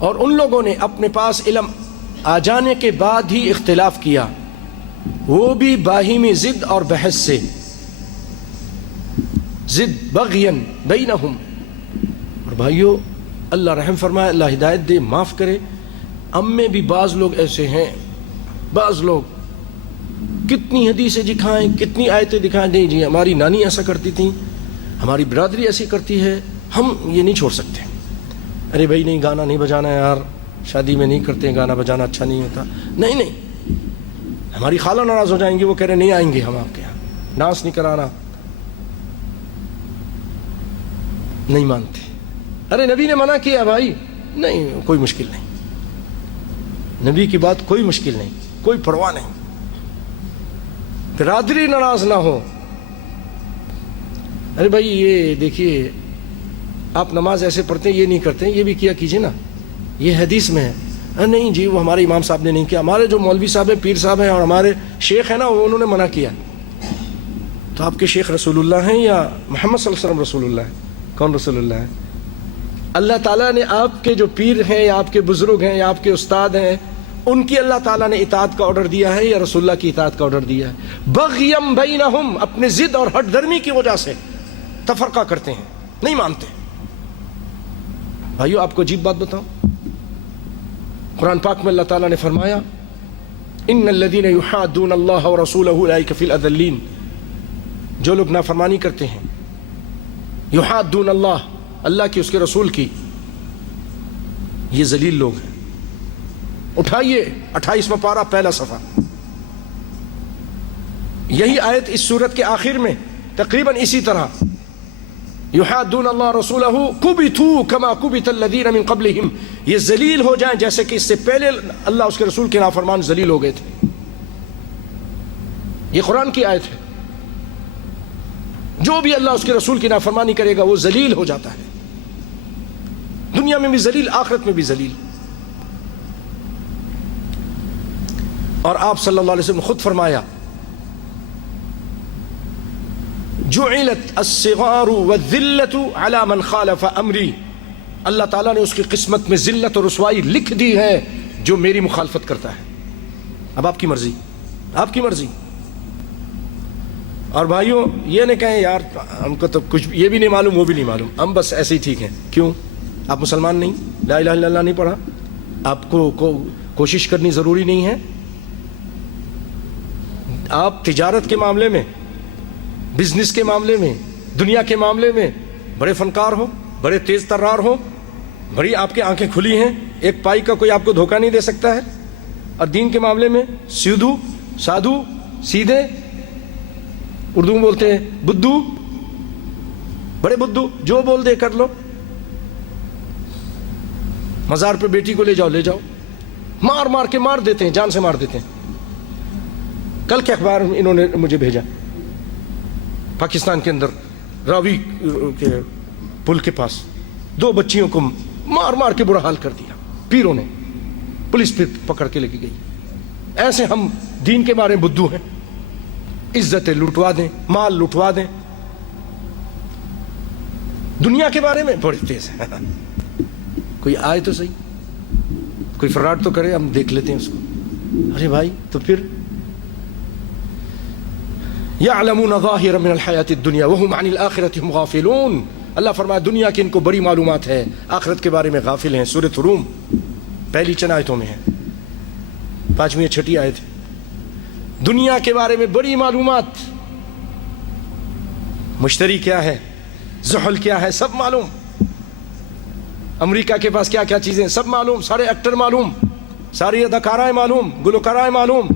اور ان لوگوں نے اپنے پاس علم آ جانے کے بعد ہی اختلاف کیا، وہ بھی باہمی ضد اور بحث سے، ضد بغین بینہم۔ اور بھائیو اللہ رحم فرمائے، اللہ ہدایت دے، معاف کرے، ہم میں بھی بعض لوگ ایسے ہیں، بعض لوگ کتنی حدیثیں دکھائیں، کتنی آیتیں دکھائیں، نہیں جی ہماری نانی ایسا کرتی تھی، ہماری برادری ایسی کرتی ہے، ہم یہ نہیں چھوڑ سکتے۔ ارے بھائی نہیں، گانا نہیں بجانا یار، شادی میں نہیں کرتے، گانا بجانا اچھا نہیں ہوتا، نہیں نہیں، ہماری خالہ ناراض ہو جائیں گی، وہ کہہ رہے نہیں آئیں گے ہم آپ کے یہاں، ڈانس نہیں کرانا، نہیں مانتے۔ ارے نبی نے منع کیا بھائی، نہیں کوئی مشکل نہیں، نبی کی بات کوئی مشکل نہیں، کوئی پرواہ نہیں، برادری ناراض نہ ہو۔ ارے بھائی یہ دیکھیے، آپ نماز ایسے پڑھتے ہیں، یہ نہیں کرتے، یہ بھی کیا کیجئے نا، یہ حدیث میں ہے۔ نہیں جی وہ ہمارے امام صاحب نے نہیں کیا، ہمارے جو مولوی صاحب ہیں، پیر صاحب ہیں، اور ہمارے شیخ ہیں نا، انہوں نے منع کیا۔ تو آپ کے شیخ رسول اللہ ہیں یا محمد صلی اللہ علیہ وسلم رسول اللہ ہے؟ کون رسول اللہ ہے؟ اللہ تعالیٰ نے آپ کے جو پیر ہیں یا آپ کے بزرگ ہیں یا آپ کے استاد ہیں، ان کی اللہ تعالیٰ نے اطاعت کا آرڈر دیا ہے یا رسول اللہ کی اطاعت کا آرڈر دیا ہے؟ بغیم بینہم، اپنے ضد اور ہٹ درمی کی وجہ سے تفرقہ کرتے ہیں، نہیں مانتے۔ بھائیو آپ کو عجیب بات بتاؤں، قرآن پاک میں اللہ تعالیٰ نے فرمایا ان الذین یحادون اللہ ورسولہ اولئک فی الاذلین، جو لوگ نافرمانی کرتے ہیں، یحادون اللہ، اللہ کی، اس کے رسول کی، یہ ذلیل لوگ ہیں۔ اٹھائیے 28واں پارہ پہلا صفحہ، یہی آیت اس سورت کے آخر میں تقریباً اسی طرح، یحادون اللہ رسولہ کبتوا کما کبت الذین من قبلہم، یہ ذلیل ہو جائیں جیسے کہ اس سے پہلے اللہ اس کے رسول کے نافرمان ذلیل ہو گئے تھے۔ یہ قرآن کی آیت ہے، جو بھی اللہ اس کے رسول کی نافرمانی کرے گا وہ ذلیل ہو جاتا ہے، دنیا میں بھی ذلیل، آخرت میں بھی ذلیل۔ اور آپ صلی اللہ علیہ وسلم نے خود فرمایا جعلت الصغار والذلت على من خالف امری، اللہ تعالیٰ نے اس کی قسمت میں ذلت اور رسوائی لکھ دی ہے جو میری مخالفت کرتا ہے۔ اب آپ کی مرضی، آپ کی مرضی۔ اور بھائیوں یہ نہ کہیں یار ہم کو تو کچھ یہ بھی نہیں معلوم وہ بھی نہیں معلوم، ہم بس ایسے ہی ٹھیک ہیں۔ کیوں؟ آپ مسلمان نہیں، لا الہ الا اللہ نہیں پڑھا، آپ کو کوشش کرنی ضروری نہیں ہے؟ آپ تجارت کے معاملے میں، بزنس کے معاملے میں، دنیا کے معاملے میں بڑے فنکار ہو، بڑے تیز ترار ہو، بڑی آپ کی آنکھیں کھلی ہیں، ایک پائی کا کوئی آپ کو دھوکہ نہیں دے سکتا ہے، اور دین کے معاملے میں سیدھو سادھو سیدھے، اردو میں بولتے ہیں بدھو، بڑے بدھو، جو بول دے کر لو، مزار پہ بیٹی کو لے جاؤ، لے جاؤ، مار مار کے مار دیتے ہیں، جان سے مار دیتے ہیں۔ کل کے اخبار میں انہوں نے مجھے بھیجا، پاکستان کے اندر راوی کے پل کے پاس 2 بچیوں کو مار مار کے برا حال کر دیا پیروں نے، پولیس پھر پکڑ کے لے کے گئی۔ ایسے ہم دین کے بارے میں بدھو ہیں، عزتیں لٹوا دیں، مال لٹوا دیں، دنیا کے بارے میں بڑے تیز ہیں۔ کوئی آئے تو صحیح، کوئی فراڈ تو کرے، ہم دیکھ لیتے ہیں اس کو۔ ارے بھائی تو پھر یعلمون ظاہرا من الحیات الدنیا وہم عن الآخرۃ ہم غافلون. اللہ فرمایا دنیا کی ان کو بڑی معلومات ہے، آخرت کے بارے میں غافل ہیں. سورۃ روم پہلی چند آیتوں میں ہے، 5ویں 6ٹھی آیت. دنیا کے بارے میں بڑی معلومات، مشتری کیا ہے، زحل کیا ہے، سب معلوم. امریکہ کے پاس کیا کیا چیزیں سب معلوم، سارے ایکٹر معلوم، ساری اداکارائیں معلوم، گلوکارائیں معلوم،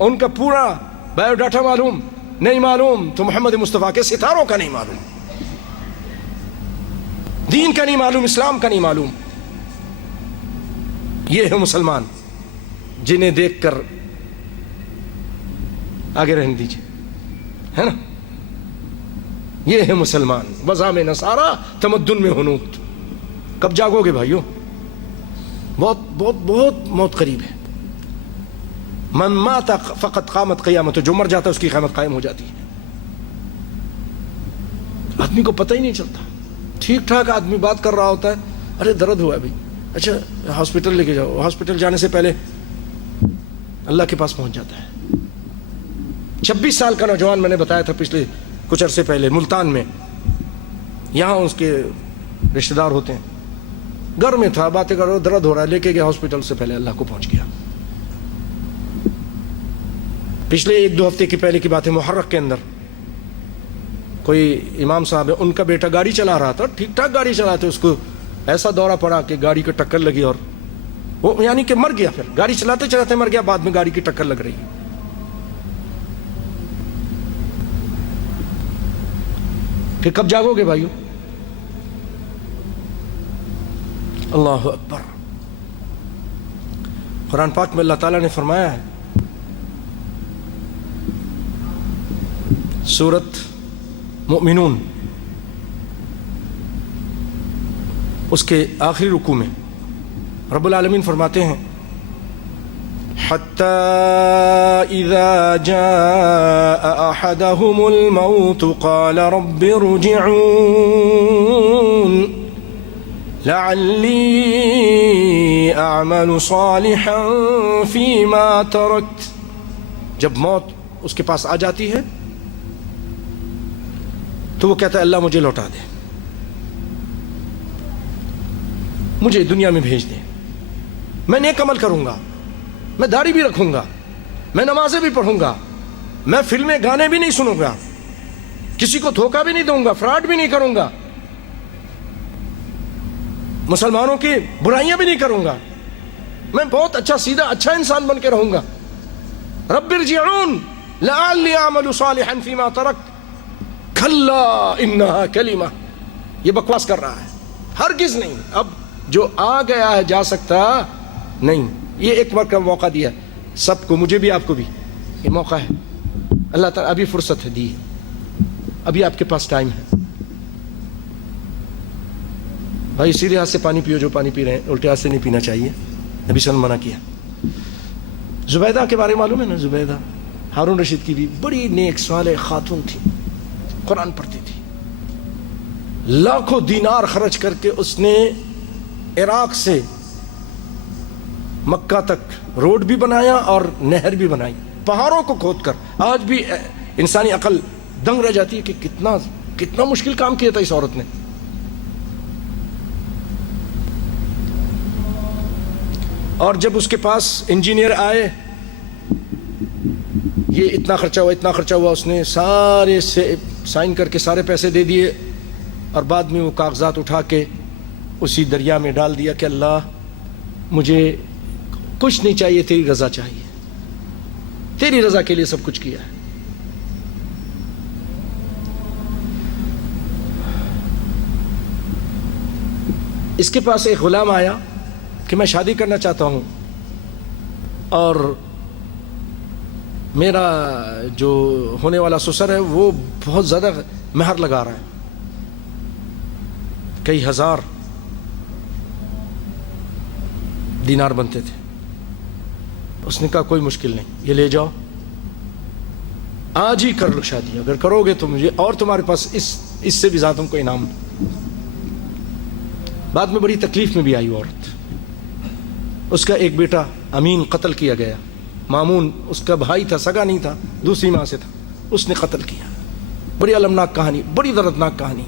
ان کا پورا بایو ڈاٹا معلوم. نہیں معلوم تو محمد مصطفیٰ کے ستاروں کا نہیں معلوم، دین کا نہیں معلوم، اسلام کا نہیں معلوم. یہ ہے مسلمان جنہیں دیکھ کر آگے رہنے دیجیے، ہے نا. یہ ہے مسلمان. وضع میں نصارہ تمدن میں ہنوت. کب جاگو گے بھائیو؟ بہت بہت بہت موت قریب ہے. من مات فقط قامت قیامت، جو مر جاتا ہے اس کی قیامت قائم ہو جاتی ہے. آدمی کو پتہ ہی نہیں چلتا. ٹھیک ٹھاک آدمی بات کر رہا ہوتا ہے، ارے درد ہوا ہے بھائی، اچھا ہاسپٹل لے کے جاؤ. ہاسپٹل جانے سے پہلے اللہ کے پاس پہنچ جاتا ہے. 26 سال کا نوجوان میں نے بتایا تھا پچھلے کچھ عرصے پہلے ملتان میں، یہاں اس کے رشتہ دار ہوتے ہیں، گھر میں تھا، باتیں کرو، درد ہو رہا ہے، لے کے گیا ہاسپٹل، سے پہلے اللہ کو پہنچ گیا. پچھلے 1-2 ہفتے کی پہلے کی بات ہے، محرق کے اندر کوئی امام صاحب ہے، ان کا بیٹا گاڑی چلا رہا تھا، ٹھیک ٹھاک گاڑی چلاتے، اس کو ایسا دورہ پڑا کہ گاڑی کو ٹکر لگی اور وہ یعنی کہ مر گیا. پھر گاڑی چلاتے چلاتے مر گیا، بعد میں گاڑی کی ٹکر لگ رہی ہے. پھر کب جاگو گے بھائیو؟ اللہ اکبر. قرآن پاک میں اللہ تعالیٰ نے فرمایا ہے، سورۃ مؤمنون اس کے آخری رکوع میں رب العالمین فرماتے ہیں، حَتَّى إِذَا جَاءَ أَحَدَهُمُ الْمَوْتُ قَالَ رَبِّ ارْجِعُونِ لَعَلِّي أَعْمَلُ صَالِحًا فِيمَا تَرَكْتُ. جب موت اس کے پاس آ جاتی ہے تو وہ کہتا ہے اللہ مجھے لوٹا دے، مجھے دنیا میں بھیج دے، میں نیک عمل کروں گا، میں داڑھی بھی رکھوں گا، میں نمازیں بھی پڑھوں گا، میں فلمیں گانے بھی نہیں سنوں گا، کسی کو دھوکہ بھی نہیں دوں گا، فراڈ بھی نہیں کروں گا، مسلمانوں کی برائیاں بھی نہیں کروں گا، میں بہت اچھا سیدھا اچھا انسان بن کے رہوں گا. رب ارجعون لعلی اعمل صالحا فیما ترکت کلا انہا کلمہ. یہ بکواس کر رہا ہے، ہرگز نہیں. اب جو آ گیا ہے جا سکتا نہیں. یہ ایک بار کا موقع دیا سب کو، مجھے بھی آپ کو بھی یہ موقع ہے. اللہ تعالیٰ ابھی فرصت ہے دی، ابھی آپ کے پاس ٹائم ہے. بھائی سیدھے ہاتھ سے پانی پیو، جو پانی پی رہے ہیں الٹے ہاتھ سے نہیں پینا چاہیے، نبی صلی اللہ علیہ وسلم منع کیا. زبیدہ کے بارے میں معلوم ہے نا، زبیدہ ہارون رشید کی بھی بڑی نیک صالح خاتون تھی، قرآن پڑھتی تھی. لاکھوں دینار خرچ کر کے اس نے عراق سے مکہ تک روڈ بھی بنایا اور نہر بھی بنائی، پہاڑوں کو کھود کر. آج بھی انسانی عقل دنگ رہ جاتی ہے کہ کتنا مشکل کام کیا تھا اس عورت نے. اور جب اس کے پاس انجینئر آئے، یہ اتنا خرچہ ہوا اتنا خرچہ ہوا، اس نے سارے سے سائن کر کے سارے پیسے دے دیے، اور بعد میں وہ کاغذات اٹھا کے اسی دریا میں ڈال دیا کہ اللہ مجھے کچھ نہیں چاہیے، تیری رضا چاہیے، تیری رضا کے لیے سب کچھ کیا ہے. اس کے پاس ایک غلام آیا کہ میں شادی کرنا چاہتا ہوں اور میرا جو ہونے والا سسر ہے وہ بہت زیادہ مہر لگا رہا ہے، کئی ہزار دینار بنتے تھے. اس نے کہا کوئی مشکل نہیں، یہ لے جاؤ، آج ہی کر لو شادی، اگر کرو گے تو مجھے اور تمہارے پاس اس سے بھی زیادہ تم کو انعام. بعد میں بڑی تکلیف میں بھی آئی عورت. اس کا ایک بیٹا امین قتل کیا گیا، مامون اس کا بھائی تھا، سگا نہیں تھا، دوسری ماں سے تھا. اس نے قتل کیا. بڑی المناک کہانی, بڑی دردناک کہانی,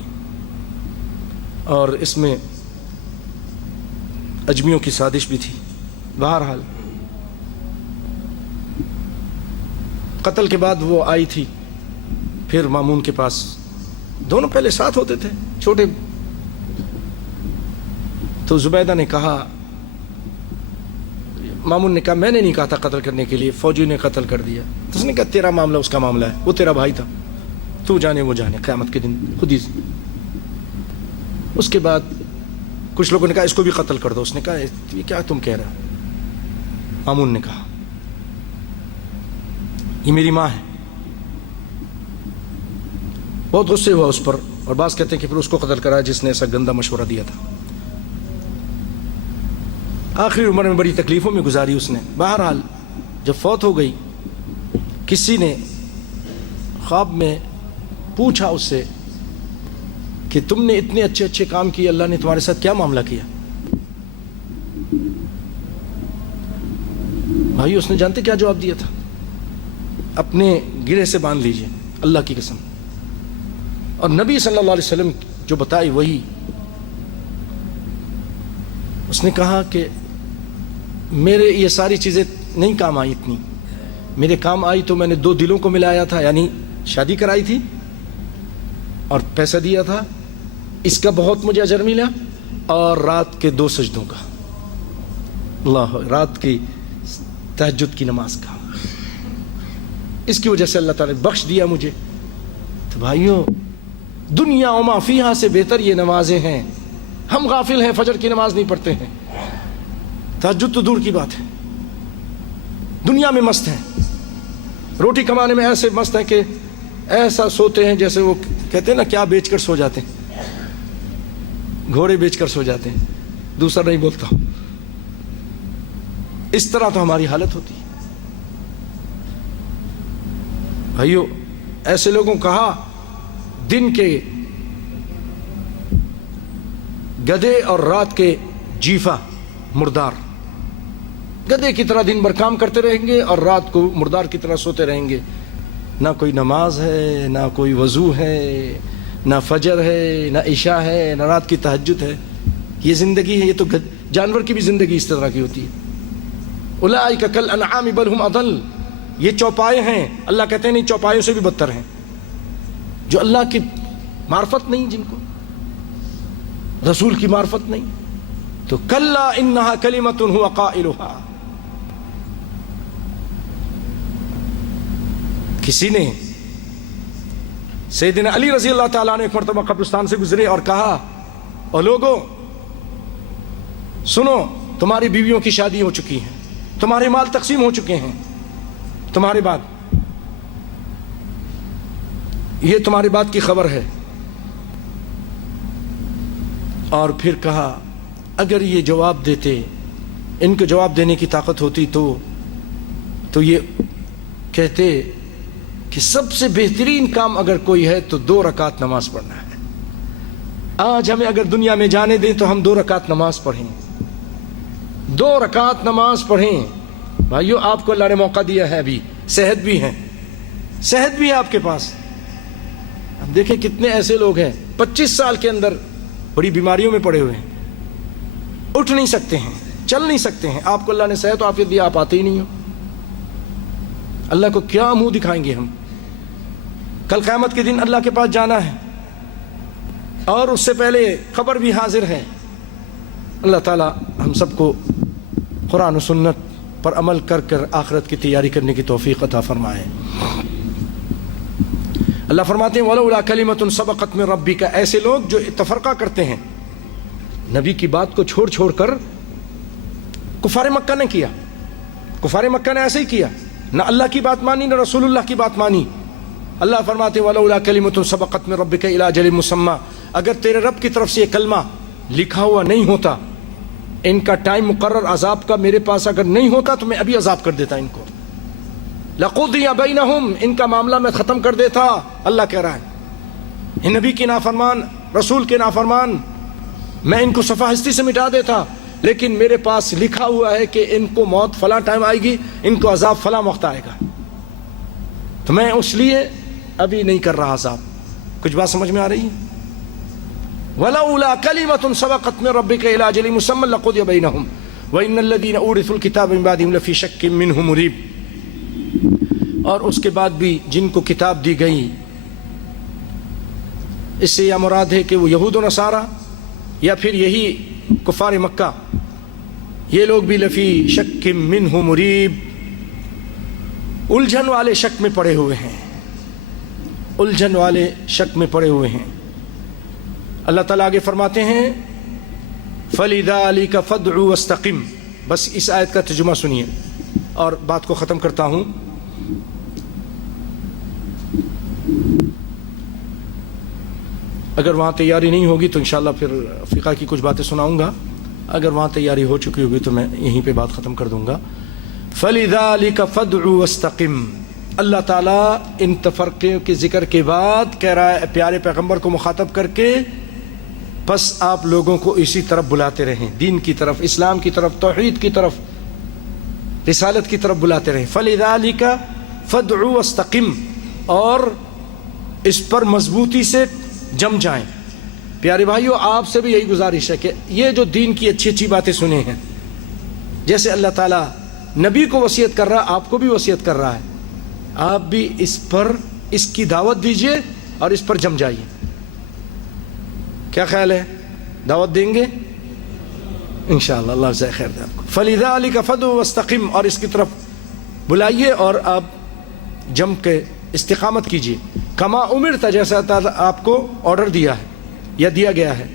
اور اس میں اجمیوں کی سازش بھی تھی. بہرحال قتل کے بعد وہ آئی تھی پھر مامون کے پاس. دونوں پہلے ساتھ ہوتے تھے چھوٹے. تو زبیدہ نے کہا, مامون نے کہا میں نے نہیں کہا تھا قتل کرنے کے لیے, فوجی نے قتل کر دیا. تو اس نے کہا تیرا معاملہ اس کا معاملہ ہے, وہ تیرا بھائی تھا, تو جانے وہ جانے, قیامت کے دن خود ہی. اس کے بعد کچھ لوگوں نے کہا اس کو بھی قتل کر دو. اس نے کہا یہ کیا تم کہہ رہے ہو؟ مامون نے کہا یہ میری ماں ہے. بہت غصے ہوا اس پر, اور بعض کہتے ہیں کہ پھر اس کو قتل کرا جس نے ایسا گندا مشورہ دیا تھا. آخری عمر میں بڑی تکلیفوں میں گزاری اس نے. بہرحال جب فوت ہو گئی, کسی نے خواب میں پوچھا اس سے کہ تم نے اتنے اچھے اچھے کام کیے, اللہ نے تمہارے ساتھ کیا معاملہ کیا؟ بھائی اس نے جانتے کیا جواب دیا تھا؟ اپنے گرے سے باندھ لیجئے, اللہ کی قسم. اور نبی صلی اللہ علیہ وسلم جو بتائی وہی. اس نے کہا کہ میرے یہ ساری چیزیں نہیں کام آئی, اتنی میرے کام آئی تو میں نے 2 دلوں کو ملایا تھا, یعنی شادی کرائی تھی اور پیسہ دیا تھا, اس کا بہت مجھے اجر ملا, اور رات کے 2 سجدوں کا, اللہ, رات کی تہجد کی نماز کا. اس کی وجہ سے اللہ تعالیٰ نے بخش دیا مجھے. تو بھائیوں, دنیا و ما فیہا سے بہتر یہ نمازیں ہیں. ہم غافل ہیں, فجر کی نماز نہیں پڑھتے ہیں, تہجد تو دور کی بات ہے. دنیا میں مست ہیں, روٹی کمانے میں ایسے مست ہیں کہ ایسا سوتے ہیں جیسے وہ کہتے ہیں نا کیا بیچ کر سو جاتے ہیں, گھوڑے بیچ کر سو جاتے ہیں. دوسرا نہیں بولتا ہوں. اس طرح تو ہماری حالت ہوتی ہے. بھائیو, ایسے لوگوں کہا دن کے گدھے اور رات کے جیفا مردار. گدھے کی طرح دن بھر کام کرتے رہیں گے اور رات کو مردار کی طرح سوتے رہیں گے. نہ کوئی نماز ہے, نہ کوئی وضو ہے, نہ فجر ہے, نہ عشاء ہے, نہ رات کی تہجد ہے. یہ زندگی ہے. یہ تو جانور کی بھی زندگی اس طرح کی ہوتی ہے. اولئک کالانعام بل هم اضل. یہ چوپائے ہیں, اللہ کہتے ہیں نہیں, چوپایوں سے بھی بدتر ہیں. جو اللہ کی معرفت نہیں, جن کو رسول کی معرفت نہیں, تو کلا انہا کلمۃ هو قائلها. کسی نے سیدنا علی رضی اللہ تعالیٰ نے ایک مرتبہ قبرستان سے گزرے اور کہا, او لوگوں سنو, تمہاری بیویوں کی شادی ہو چکی ہے, تمہارے مال تقسیم ہو چکے ہیں, تمہارے بعد یہ تمہارے بعد کی خبر ہے. اور پھر کہا اگر یہ جواب دیتے, ان کو جواب دینے کی طاقت ہوتی تو یہ کہتے کہ سب سے بہترین کام اگر کوئی ہے تو 2 رکعت نماز پڑھنا ہے. آج ہمیں اگر دنیا میں جانے دیں تو ہم 2 رکعت نماز پڑھیں, 2 رکعت نماز پڑھیں. بھائیو, آپ کو اللہ نے موقع دیا ہے, ابھی صحت بھی ہے, صحت بھی ہے آپ کے پاس. اب دیکھیں کتنے ایسے لوگ ہیں 25 سال کے اندر بڑی بیماریوں میں پڑے ہوئے ہیں, اٹھ نہیں سکتے ہیں, چل نہیں سکتے ہیں. آپ کو اللہ نے صحت و عافیت دیا, آپ آتے ہی نہیں ہو. اللہ کو کیا منہ دکھائیں گے ہم؟ کل قیامت کے دن اللہ کے پاس جانا ہے, اور اس سے پہلے خبر بھی حاضر ہے. اللہ تعالی ہم سب کو قرآن و سنت پر عمل کر کر آخرت کی تیاری کرنے کی توفیق عطا فرمائے. اللہ فرماتے ہیں وَلَوْلَا كَلِمَةٌ سَبَقَتْ مِن رَبِّكَ. ایسے لوگ جو تفرقہ کرتے ہیں, نبی کی بات کو چھوڑ چھوڑ کر. کفار مکہ نے کیا, کفار مکہ نے ایسے ہی کیا, نہ اللہ کی بات مانی نہ رسول اللہ کی بات مانی. اللہ فرماتے ہیں وَلَوْلَا كَلِمَةٌ سَبَقَتْ مِن رَبِّكَ إِلَىٰ أَجَلٍ مُّسَمًّى. اگر تیرے رب کی طرف سے یہ کلمہ لکھا ہوا نہیں ہوتا, ان کا ٹائم مقرر عذاب کا میرے پاس اگر نہیں ہوتا تو میں ابھی عذاب کر دیتا ان کو. لَقُضِيَ بَيْنَهُمْ. ان کا معاملہ میں ختم کر دیتا. اللہ کہہ رہا ہے نبی کی نافرمان, رسول کے نافرمان, میں ان کو صفحہ ہستی سے مٹا دیتا, لیکن میرے پاس لکھا ہوا ہے کہ ان کو موت فلاں ٹائم آئے گی, ان کو عذاب فلاں وقت آئے گا. تو میں اس لیے ابھی نہیں کر رہا صاحب. کچھ بات سمجھ میں آ رہی ہے؟ وَلَوْلَا كَلِمَةٌ سَبَقَتْ مِنْ رَبِّكَ إِلَىٰ أَجَلٍ مُّسَمًّى لَقُضِيَ بَيْنَهُمْ وَإِنَّ الَّذِينَ أُورِثُوا الْكِتَابَ مِن بَعْدِهِمْ لَفِي شَكٍّ مِّنْهُ مُرِيبٍ. اور اس کے بعد بھی جن کو کتاب دی گئی، اس سے یہ مراد ہے کہ وہ یہود و نصارہ یا پھر یہی کفار مکہ، یہ لوگ بھی لفی شک منہ مریب، الجھن والے شک میں پڑے ہوئے ہیں، الجھن والے شک میں پڑے ہوئے ہیں. اللہ تعالیٰ آگے فرماتے ہیں فَلِذَٰلِكَ فَادْعُ وَاسْتَقِمْ. بس اس آیت کا ترجمہ سنیے اور بات کو ختم کرتا ہوں. اگر وہاں تیاری نہیں ہوگی تو انشاءاللہ پھر فقہ کی کچھ باتیں سناؤں گا، اگر وہاں تیاری ہو چکی ہوگی تو میں یہیں پہ بات ختم کر دوں گا. فَلِذَٰلِكَ فَادْعُ وَاسْتَقِمْ. اللہ تعالیٰ ان تفرقے کے ذکر کے بعد کہہ رہا ہے پیارے پیغمبر کو مخاطب کر کے، بس آپ لوگوں کو اسی طرف بلاتے رہیں، دین کی طرف، اسلام کی طرف، توحید کی طرف، رسالت کی طرف بلاتے رہیں. فَلِذَٰلِكَ فَادْعُ وَاسْتَقِمْ. اور اس پر مضبوطی سے جم جائیں. پیارے بھائیو، آپ سے بھی یہی گزارش ہے کہ یہ جو دین کی اچھی اچھی باتیں سنے ہیں، جیسے اللہ تعالیٰ نبی کو وصیت کر رہا ہے، آپ کو بھی وصیت کر رہا ہے، آپ بھی اس پر اس کی دعوت دیجئے اور اس پر جم جائیے. کیا خیال ہے؟ دعوت دیں گے انشاءاللہ. اللہ جزائے خیر دے آپ کو. فَلِذَٰلِكَ فَادْعُ وَاسْتَقِمْ. اور اس کی طرف بلائیے اور آپ جم کے استقامت کیجیے. کما امرت، جیسا آپ کو آرڈر دیا ہے یا دیا گیا ہے.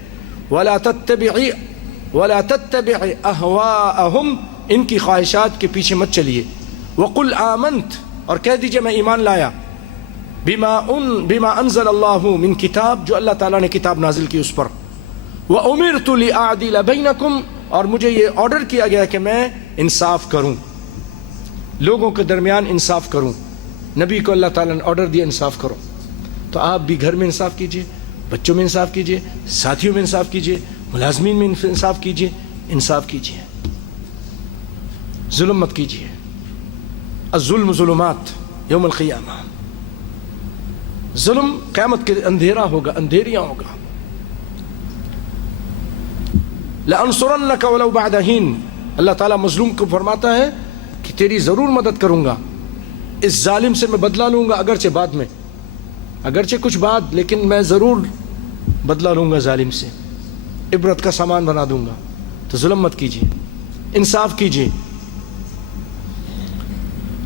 وَلَا تَتَّبِعْ أَهْوَاءَهُمْ. ان کی خواہشات کے پیچھے مت چلیے. وَقُلْ آمَنْتُ. اور کہہ دیجئے میں ایمان لایا. بما انزل اللہ من کتاب. جو اللہ تعالیٰ نے کتاب نازل کی اس پر. وَأُمِرْتُ لِأَعْدِلَ بَيْنَكُمْ. اور مجھے یہ آرڈر کیا گیا کہ میں انصاف کروں، لوگوں کے درمیان انصاف کروں. نبی کو اللہ تعالیٰ نے آرڈر دیا انصاف کرو. تو آپ بھی گھر میں انصاف کیجئے، بچوں میں انصاف کیجئے، ساتھیوں میں انصاف کیجئے، ملازمین میں انصاف کیجئے. انصاف کیجئے، ظلم مت کیجئے. الظلم ظلمات یوم القیامہ. ظلم قیامت کے اندھیرا ہوگا، اندھیریاں ہوگا. لَأَنصُرَنَّكَ وَلَوْ بَعْدَ حِينٍ. اللہ تعالیٰ مظلوم کو فرماتا ہے کہ تیری ضرور مدد کروں گا، اس ظالم سے میں بدلہ لوں گا، اگرچہ بعد میں، اگرچہ کچھ بعد، لیکن میں ضرور بدلہ لوں گا ظالم سے، عبرت کا سامان بنا دوں گا. تو ظلم مت کیجیے، انصاف کیجیے.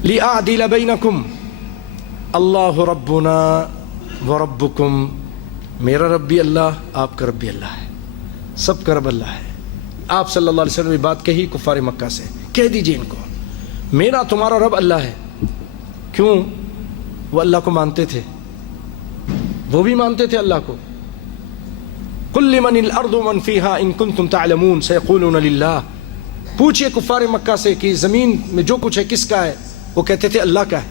لِأَعْدِلَ بَيْنَكُمْ. اللہ ربنا وربکم. میرا رب بھی اللہ، آپ کا رب بھی اللہ ہے، سب کا رب اللہ ہے. آپ صلی اللہ علیہ وسلم نے بات کہی کفار مکہ سے، کہہ دیجئے ان کو میرا تمہارا رب اللہ ہے. کیوں؟ وہ اللہ کو مانتے تھے، وہ بھی مانتے تھے اللہ کو. قُلْ لِمَنِ الْأَرْضُ وَمَنْ فِيهَا إِن كُنتُمْ تَعْلَمُونَ سَيَقُولُونَ لِلَّهِ. پوچھئے کفار مکہ سے کہ زمین میں جو کچھ ہے کس کا ہے؟ وہ کہتے تھے اللہ کا ہے،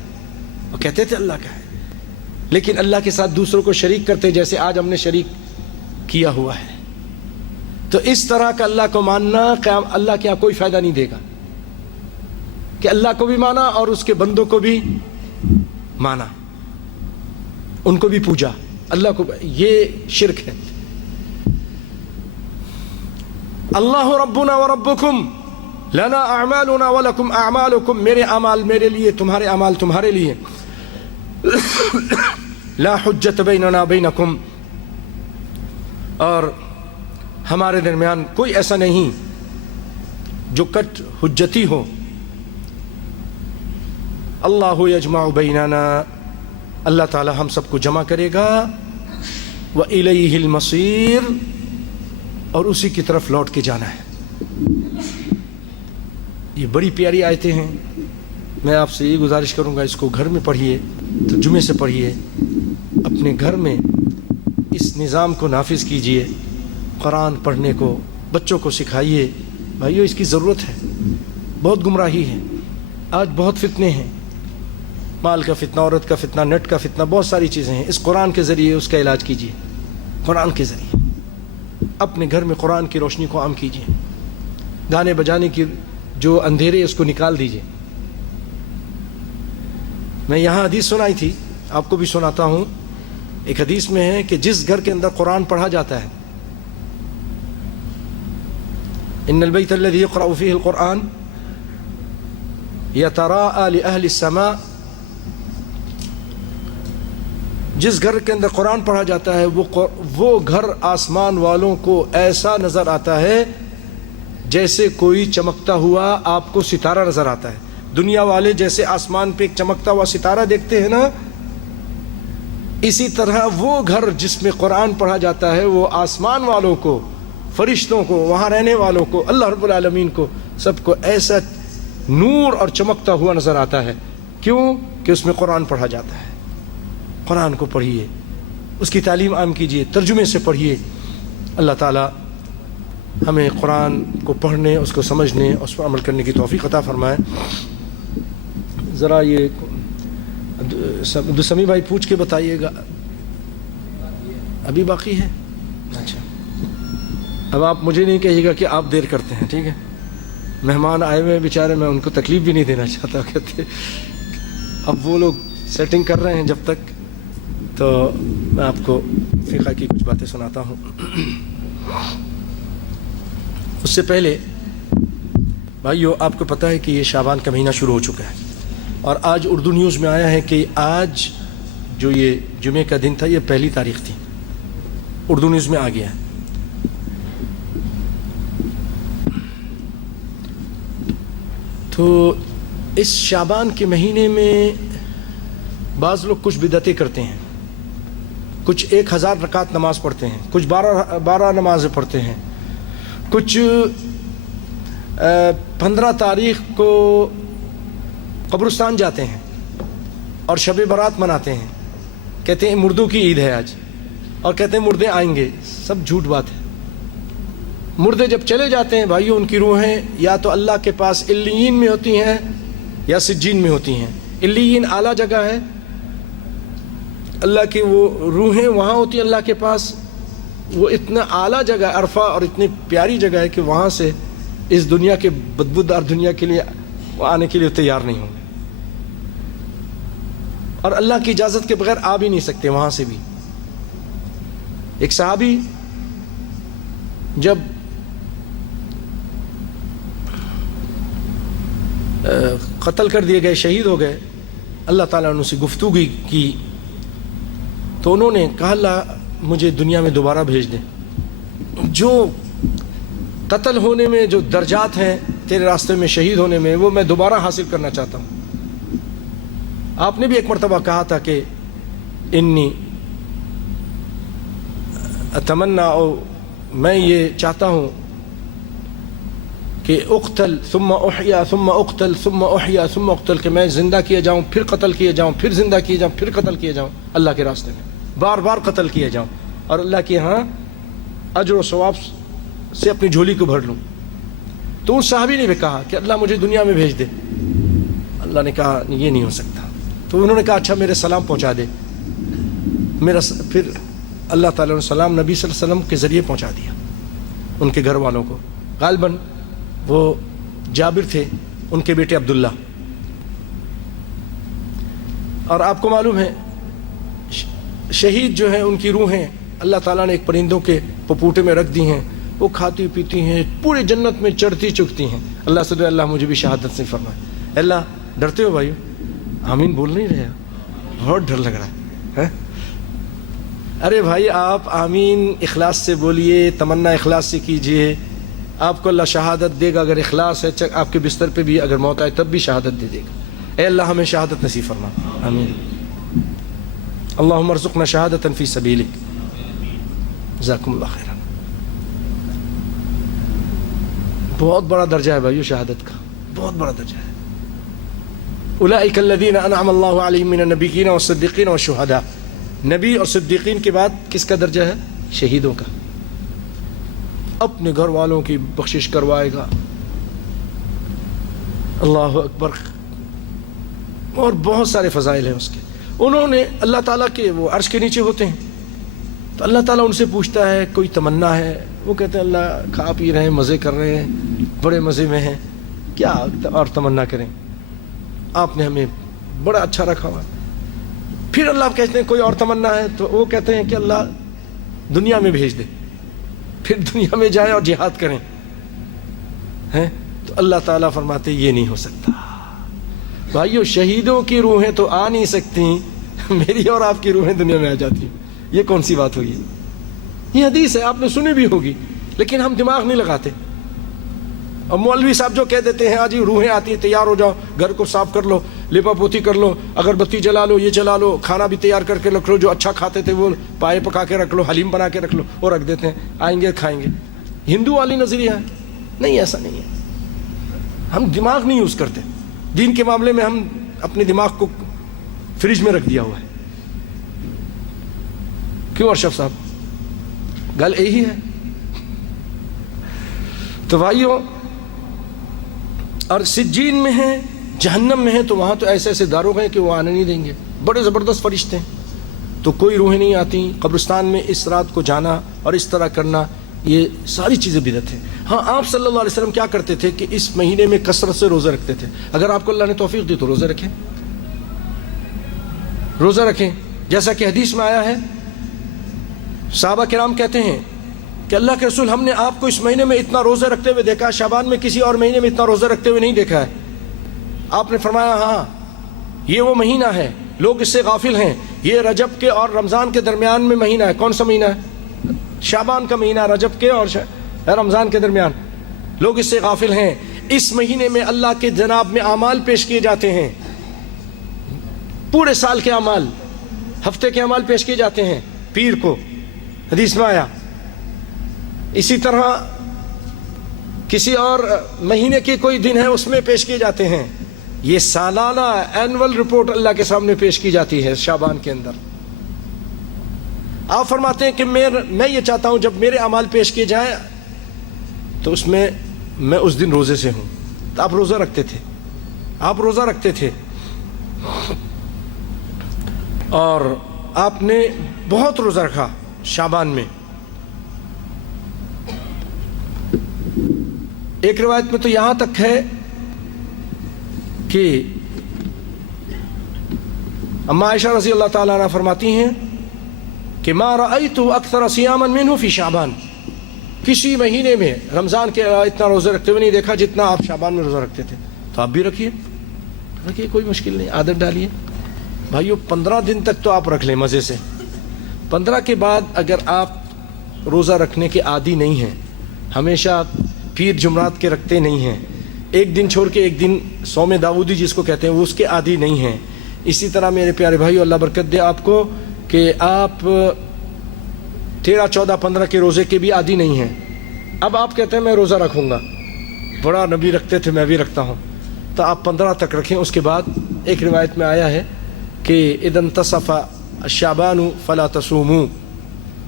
وہ کہتے تھے اللہ کا ہے، لیکن اللہ کے ساتھ دوسروں کو شریک کرتے جیسے آج ہم نے شریک کیا ہوا ہے. تو اس طرح کا اللہ کو ماننا اللہ کے یہاں کوئی فائدہ نہیں دے گا کہ اللہ کو بھی مانا اور اس کے بندوں کو بھی مانا، ان کو بھی پوجا، اللہ کو. یہ شرک ہے. اللہ ربنا وربکم لنا اعمالنا ولکم اعمالکم. میرے اعمال میرے لیے، تمہارے اعمال تمہارے لیے. لا حجت بیننا بینکم. اور ہمارے درمیان کوئی ایسا نہیں جو کٹ حجتی ہو. اللہ یجمع بیننا. اللہ تعالی ہم سب کو جمع کرے گا. وإلیہ المصیر. اور اسی کی طرف لوٹ کے جانا ہے. یہ بڑی پیاری آیتیں ہیں. میں آپ سے یہ گزارش کروں گا اس کو گھر میں پڑھیے، ترجمے سے پڑھیے، اپنے گھر میں اس نظام کو نافذ کیجئے. قرآن پڑھنے کو بچوں کو سکھائیے. بھائیو اس کی ضرورت ہے. بہت گمراہی ہے آج، بہت فتنے ہیں. مال کا فتنہ، عورت کا فتنہ، نیٹ کا فتنہ، بہت ساری چیزیں ہیں. اس قرآن کے ذریعے اس کا علاج کیجیے. قرآن کے ذریعے اپنے گھر میں قرآن کی روشنی کو عام کیجیے. گانے بجانے کی جو اندھیرے اس کو نکال دیجیے. میں یہاں حدیث سنائی تھی آپ کو بھی سناتا ہوں. ایک حدیث میں ہے کہ جس گھر کے اندر قرآن پڑھا جاتا ہے، ان البیت الذی یقرأ فیہ القرآن یتراءی لأہل السماء، جس گھر کے اندر قرآن پڑھا جاتا ہے وہ گھر آسمان والوں کو ایسا نظر آتا ہے جیسے کوئی چمکتا ہوا آپ کو ستارہ نظر آتا ہے. دنیا والے جیسے آسمان پہ ایک چمکتا ہوا ستارہ دیکھتے ہیں نا، اسی طرح وہ گھر جس میں قرآن پڑھا جاتا ہے وہ آسمان والوں کو، فرشتوں کو، وہاں رہنے والوں کو، اللہ رب العالمین کو، سب کو ایسا نور اور چمکتا ہوا نظر آتا ہے. کیوں؟ کہ اس میں قرآن پڑھا جاتا ہے. قرآن کو پڑھیے، اس کی تعلیم عام کیجیے، ترجمے سے پڑھیے. اللہ تعالی ہمیں قرآن کو پڑھنے، اس کو سمجھنے، اس پر عمل کرنے کی توفیق عطا فرمائے. ذرا یہ عبدالسمیع بھائی پوچھ کے بتائیے گا. ابھی باقی ہے؟ اچھا، اب آپ مجھے نہیں کہیے گا کہ آپ دیر کرتے ہیں، ٹھیک ہے؟ مہمان آئے ہوئے ہیں بیچارے، میں ان کو تکلیف بھی نہیں دینا چاہتا. کہتے اب وہ لوگ سیٹنگ کر رہے ہیں جب تک، تو میں آپ کو فقہ کی کچھ باتیں سناتا ہوں. اس سے پہلے بھائیو، آپ کو پتہ ہے کہ یہ شعبان کا مہینہ شروع ہو چکا ہے، اور آج اردو نیوز میں آیا ہے کہ آج جو یہ جمعے کا دن تھا یہ 1 تاریخ تھی. اردو نیوز میں آ گیا ہے. تو اس شعبان کے مہینے میں بعض لوگ کچھ بدعتیں کرتے ہیں. کچھ 1000 رکعت نماز پڑھتے ہیں، کچھ 12 نمازیں پڑھتے ہیں، کچھ 15 تاریخ کو قبرستان جاتے ہیں اور شب برات مناتے ہیں. کہتے ہیں مردوں کی عید ہے آج، اور کہتے ہیں مردے آئیں گے. سب جھوٹ بات ہے. مردے جب چلے جاتے ہیں بھائیو، ان کی روحیں یا تو اللہ کے پاس علیین میں ہوتی ہیں یا سجین میں ہوتی ہیں. علیین اعلیٰ جگہ ہے، اللہ کی وہ روحیں وہاں ہوتی ہیں اللہ کے پاس. وہ اتنا اعلیٰ جگہ عرفہ اور اتنی پیاری جگہ ہے کہ وہاں سے اس دنیا کے بدبودار دنیا کے لیے آنے کے لیے تیار نہیں ہوں گے، اور اللہ کی اجازت کے بغیر آ بھی نہیں سکتے وہاں سے بھی. ایک صحابی جب قتل کر دیے گئے، شہید ہو گئے، اللہ تعالیٰ نے ان سے گفتگو کی تو انہوں نے کہا اللہ مجھے دنیا میں دوبارہ بھیج دے. جو قتل ہونے میں جو درجات ہیں تیرے راستے میں شہید ہونے میں، وہ میں دوبارہ حاصل کرنا چاہتا ہوں. آپ نے بھی ایک مرتبہ کہا تھا کہ انی اتمنا، او میں یہ چاہتا ہوں کہ اقتل ثم احیا ثم اقتل ثم احیا ثم اقتل، کہ میں زندہ کیا جاؤں، پھر قتل کیا جاؤں، پھر زندہ کیا جاؤں، پھر قتل کیا جاؤں اللہ کے راستے میں، بار بار قتل کیا جاؤں، اور اللہ کے ہاں اجر و ثواب سے اپنی جھولی کو بھر لوں. تو اس صحابی نے بھی کہا کہ اللہ مجھے دنیا میں بھیج دے. اللہ نے کہا یہ نہیں ہو سکتا. تو انہوں نے کہا اچھا میرے سلام پہنچا دے. پھر اللہ تعالیٰ نے سلام نبی صلی اللہ علیہ وسلم کے ذریعے پہنچا دیا ان کے گھر والوں کو. غالباً وہ جابر تھے، ان کے بیٹے عبداللہ. اور آپ کو معلوم ہے شہید جو ہیں ان کی روحیں اللہ تعالیٰ نے ایک پرندوں کے پپوٹے میں رکھ دی ہیں، وہ کھاتی پیتی ہیں، پورے جنت میں چڑھتی چکتی ہیں. اللہ سے دعا اللہ مجھے بھی شہادت سے فرمائے. اللہ ڈرتے ہو بھائیو؟ آمین بول نہیں رہے، بہت ڈر لگ رہا ہے. ارے بھائی آپ آمین اخلاص سے بولیے، تمنا اخلاص سے کیجئے، آپ کو اللہ شہادت دے گا. اگر اخلاص ہے آپ کے بستر پہ بھی اگر موت آئے تب بھی شہادت دے دے گا. اے اللہ ہمیں شہادت نصیب فرما، آمین. اللہم ارزقنا شہادتا فی سبیلک. جزاکم اللہ خیرا. بہت بڑا درجہ ہے بھائیو شہادت کا، بہت بڑا درجہ ہے. اولئک الذین انعم اللہ علیہم من النبیین والصدیقین والشہداء. نبی اور صدیقین کے بعد کس کا درجہ ہے؟ شہیدوں کا. اپنے گھر والوں کی بخشش کروائے گا. اللہ اکبر. اور بہت سارے فضائل ہیں اس کے. انہوں نے اللہ تعالیٰ کے وہ عرش کے نیچے ہوتے ہیں، تو اللہ تعالیٰ ان سے پوچھتا ہے کوئی تمنا ہے؟ وہ کہتے ہیں اللہ کھا پی رہے ہیں، مزے کر رہے ہیں، بڑے مزے میں ہیں، کیا اور تمنا کریں؟ آپ نے ہمیں بڑا اچھا رکھا ہوا. پھر اللہ کہتے ہیں کوئی اور تمنا ہے تو وہ کہتے ہیں کہ اللہ دنیا میں بھیج دے، پھر دنیا میں جائیں اور جہاد کریں ہیں، تو اللہ تعالیٰ فرماتے یہ نہیں ہو سکتا۔ بھائیو شہیدوں کی روحیں تو آ نہیں سکتی، میری اور آپ کی روحیں دنیا میں آ جاتی ہیں، یہ کون سی بات ہوئی؟ یہ حدیث ہے، آپ نے سنی بھی ہوگی، لیکن ہم دماغ نہیں لگاتے۔ اور مولوی صاحب جو کہہ دیتے ہیں آج روحیں آتی ہیں، تیار ہو جاؤ، گھر کو صاف کر لو، لیپا پوتی کر لو، اگربتی جلا لو، یہ جلا لو، کھانا بھی تیار کر کے رکھ لو، جو اچھا کھاتے تھے وہ پائے پکا کے رکھ لو، حلیم بنا کے رکھ لو، اور رکھ دیتے ہیں، آئیں گے کھائیں گے۔ ہندو والی نظریہ ہے؟ نہیں، ایسا نہیں ہے۔ ہم دماغ نہیں یوز کرتے، دین کے معاملے میں ہم اپنے دماغ کو فریج میں رکھ دیا ہوا ہے۔ کیوں ارشف صاحب؟ گل یہی ہے۔ تو بھائیوں، اور سجین میں ہیں، جہنم میں ہیں، تو وہاں تو ایسے ایسے داروغ ہیں کہ وہ آنے نہیں دیں گے، بڑے زبردست فرشتے ہیں، تو کوئی روحیں نہیں آتی۔ قبرستان میں اس رات کو جانا اور اس طرح کرنا، یہ ساری چیزیں بدعت ہیں۔ ہاں، آپ صلی اللہ علیہ وسلم کیا کرتے تھے کہ اس مہینے میں کثرت سے روزہ رکھتے تھے۔ اگر آپ کو اللہ نے توفیق دی تو روزہ رکھیں، روزہ رکھیں، جیسا کہ حدیث میں آیا ہے۔ صحابہ کرام کہتے ہیں کہ اللہ کے رسول، ہم نے آپ کو اس مہینے میں اتنا روزہ رکھتے ہوئے دیکھا، شعبان میں کسی اور مہینے میں اتنا روزہ رکھتے ہوئے نہیں دیکھا ہے۔ آپ نے فرمایا ہاں، یہ وہ مہینہ ہے، لوگ اس سے غافل ہیں، یہ رجب کے اور رمضان کے درمیان میں مہینہ ہے۔ کون سا مہینہ ہے؟ شعبان کا مہینہ، رجب کے اور رمضان کے درمیان، لوگ اس سے غافل ہیں۔ اس مہینے میں اللہ کے جناب میں اعمال پیش کیے جاتے ہیں، پورے سال کے اعمال، ہفتے کے اعمال پیش کیے جاتے ہیں پیر کو، حدیث میں آیا۔ اسی طرح کسی اور مہینے کے کوئی دن ہے اس میں پیش کیے جاتے ہیں۔ یہ سالانہ اینول رپورٹ اللہ کے سامنے پیش کی جاتی ہے شعبان کے اندر۔ آپ فرماتے ہیں کہ میں یہ چاہتا ہوں جب میرے اعمال پیش کیے جائیں تو اس میں میں اس دن روزے سے ہوں۔ تو آپ روزہ رکھتے تھے، آپ روزہ رکھتے تھے، اور آپ نے بہت روزہ رکھا شعبان میں۔ ایک روایت میں تو یہاں تک ہے کہ اما عائشہ رضی اللہ تعالیٰ عنہ فرماتی ہیں کہ ما رأیت اکثر صیاما منہ فی شعبان، کسی مہینے میں رمضان کے اتنا روزہ رکھتے ہوئے نہیں دیکھا جتنا آپ شعبان میں روزہ رکھتے تھے۔ تو آپ بھی رکھیے، کوئی مشکل نہیں، عادت ڈالیے۔ بھائیو 15 دن تک تو آپ رکھ لیں مزے سے، 15 کے بعد اگر آپ روزہ رکھنے کے عادی نہیں ہیں، ہمیشہ پیر جمعرات کے رکھتے نہیں ہیں، ایک دن چھوڑ کے ایک دن صوم داؤدی جس کو کہتے ہیں وہ اس کے عادی نہیں ہیں، اسی طرح میرے پیارے بھائیو اللہ برکت دے آپ کو کہ آپ 13، 14، 15 کے روزے کے بھی عادی نہیں ہیں، اب آپ کہتے ہیں میں روزہ رکھوں گا، بڑا نبی رکھتے تھے میں بھی رکھتا ہوں، تو آپ 15 تک رکھیں۔ اس کے بعد ایک روایت میں آیا ہے کہ اذا انتصف الشعبان فلا تصوموا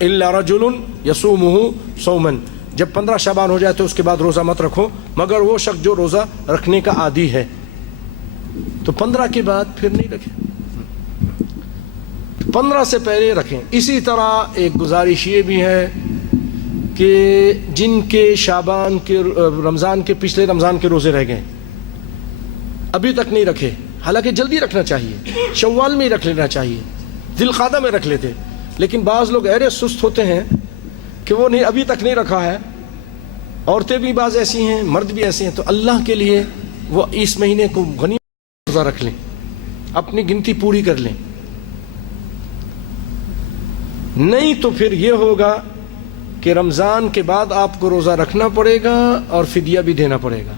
الا رجل يصومه صوما، جب 15 شعبان ہو جائے تو اس کے بعد روزہ مت رکھو مگر وہ شخص جو روزہ رکھنے کا عادی ہے۔ تو 15 کے بعد پھر نہیں رکھیں، 15 سے پہلے رکھیں۔ اسی طرح ایک گزارش یہ بھی ہے کہ جن کے شعبان کے رمضان کے پچھلے رمضان کے روزے رہ گئے ابھی تک نہیں رکھے، حالانکہ جلدی رکھنا چاہیے، شوال میں ہی رکھ لینا چاہیے، ذی القعدہ میں رکھ لیتے، لیکن بعض لوگ ایسے سست ہوتے ہیں کہ وہ نہیں ابھی تک نہیں رکھا ہے۔ عورتیں بھی بعض ایسی ہیں، مرد بھی ایسے ہیں، تو اللہ کے لیے وہ اس مہینے کو غنیمت روزہ رکھ لیں، اپنی گنتی پوری کر لیں، نہیں تو پھر یہ ہوگا کہ رمضان کے بعد آپ کو روزہ رکھنا پڑے گا اور فدیہ بھی دینا پڑے گا۔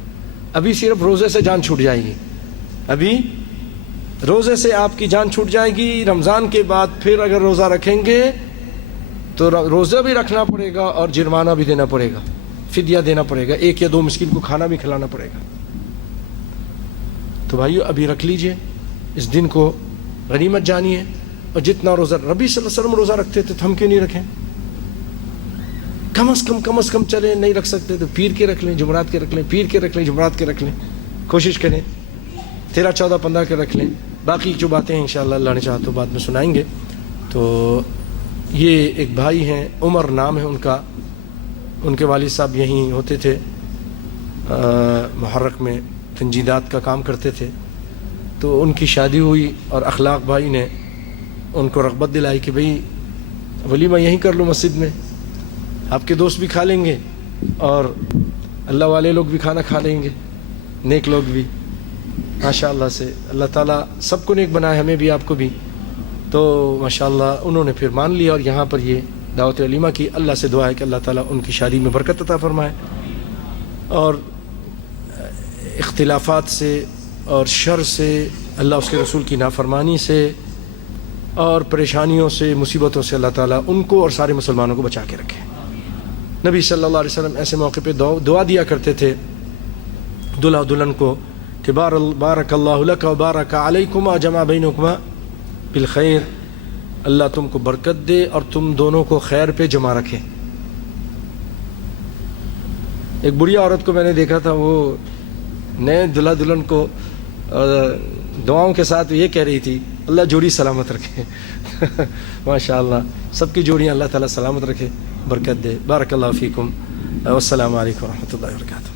ابھی صرف روزے سے جان چھوٹ جائے گی، ابھی روزے سے آپ کی جان چھوٹ جائے گی، رمضان کے بعد پھر اگر روزہ رکھیں گے تو روزہ بھی رکھنا پڑے گا اور جرمانہ بھی دینا پڑے گا، فدیہ دینا پڑے گا، 1 یا 2 مسکین کو کھانا بھی کھلانا پڑے گا۔ تو بھائیو ابھی رکھ لیجئے، اس دن کو غنیمت جانیے، اور جتنا روزہ نبی صلی اللہ علیہ وسلم روزہ رکھتے تھے تو ہم کیوں نہیں رکھیں؟ کم از کم چلیں، نہیں رکھ سکتے تو پیر کے رکھ لیں، جمعرات کے رکھ لیں، پیر کے رکھ لیں، جمعرات کے رکھ لیں، کوشش کریں 13، 14، 15 کے رکھ لیں۔ باقی جو باتیں ہیں انشاءاللہ اللہ نے چاہا تو بعد میں سنائیں گے۔ تو یہ ایک بھائی ہیں، عمر نام ہے ان کا، ان کے والد صاحب یہیں ہوتے تھے، محرک میں تنجیدات کا کام کرتے تھے، تو ان کی شادی ہوئی اور اخلاق بھائی نے ان کو رغبت دلائی کہ بھئی ولیمہ یہیں کر لو مسجد میں، آپ کے دوست بھی کھا لیں گے اور اللہ والے لوگ بھی کھانا کھا لیں گے، نیک لوگ بھی ماشاء اللہ سے۔ اللہ تعالیٰ سب کو نیک بنائے، ہمیں بھی آپ کو بھی۔ تو ماشاء اللہ انہوں نے پھر مان لیا اور یہاں پر یہ دعوت ولیمہ کی۔ اللہ سے دعا ہے کہ اللہ تعالیٰ ان کی شادی میں برکت عطا فرمائے اور اختلافات سے اور شر سے، اللہ اس کے رسول کی نافرمانی سے اور پریشانیوں سے، مصیبتوں سے اللہ تعالیٰ ان کو اور سارے مسلمانوں کو بچا کے رکھے۔ نبی صلی اللہ علیہ وسلم ایسے موقع پہ دعا دیا کرتے تھے دلہا دلہن کو کہ بارک اللہ لک و بارک علیکما جمع بینکما بالخیر، اللہ تم کو برکت دے اور تم دونوں کو خیر پہ جمع رکھے۔ ایک بڑھیا عورت کو میں نے دیکھا تھا، وہ نئے دلہا دلہن کو دعاؤں کے ساتھ یہ کہہ رہی تھی اللہ جوڑی سلامت رکھے۔ ماشاء اللہ سب کی جوڑیاں اللہ تعالیٰ سلامت رکھے، برکت دے۔ بارک اللہ فیکم، والسلام علیکم ورحمۃ اللہ وبرکاتہ۔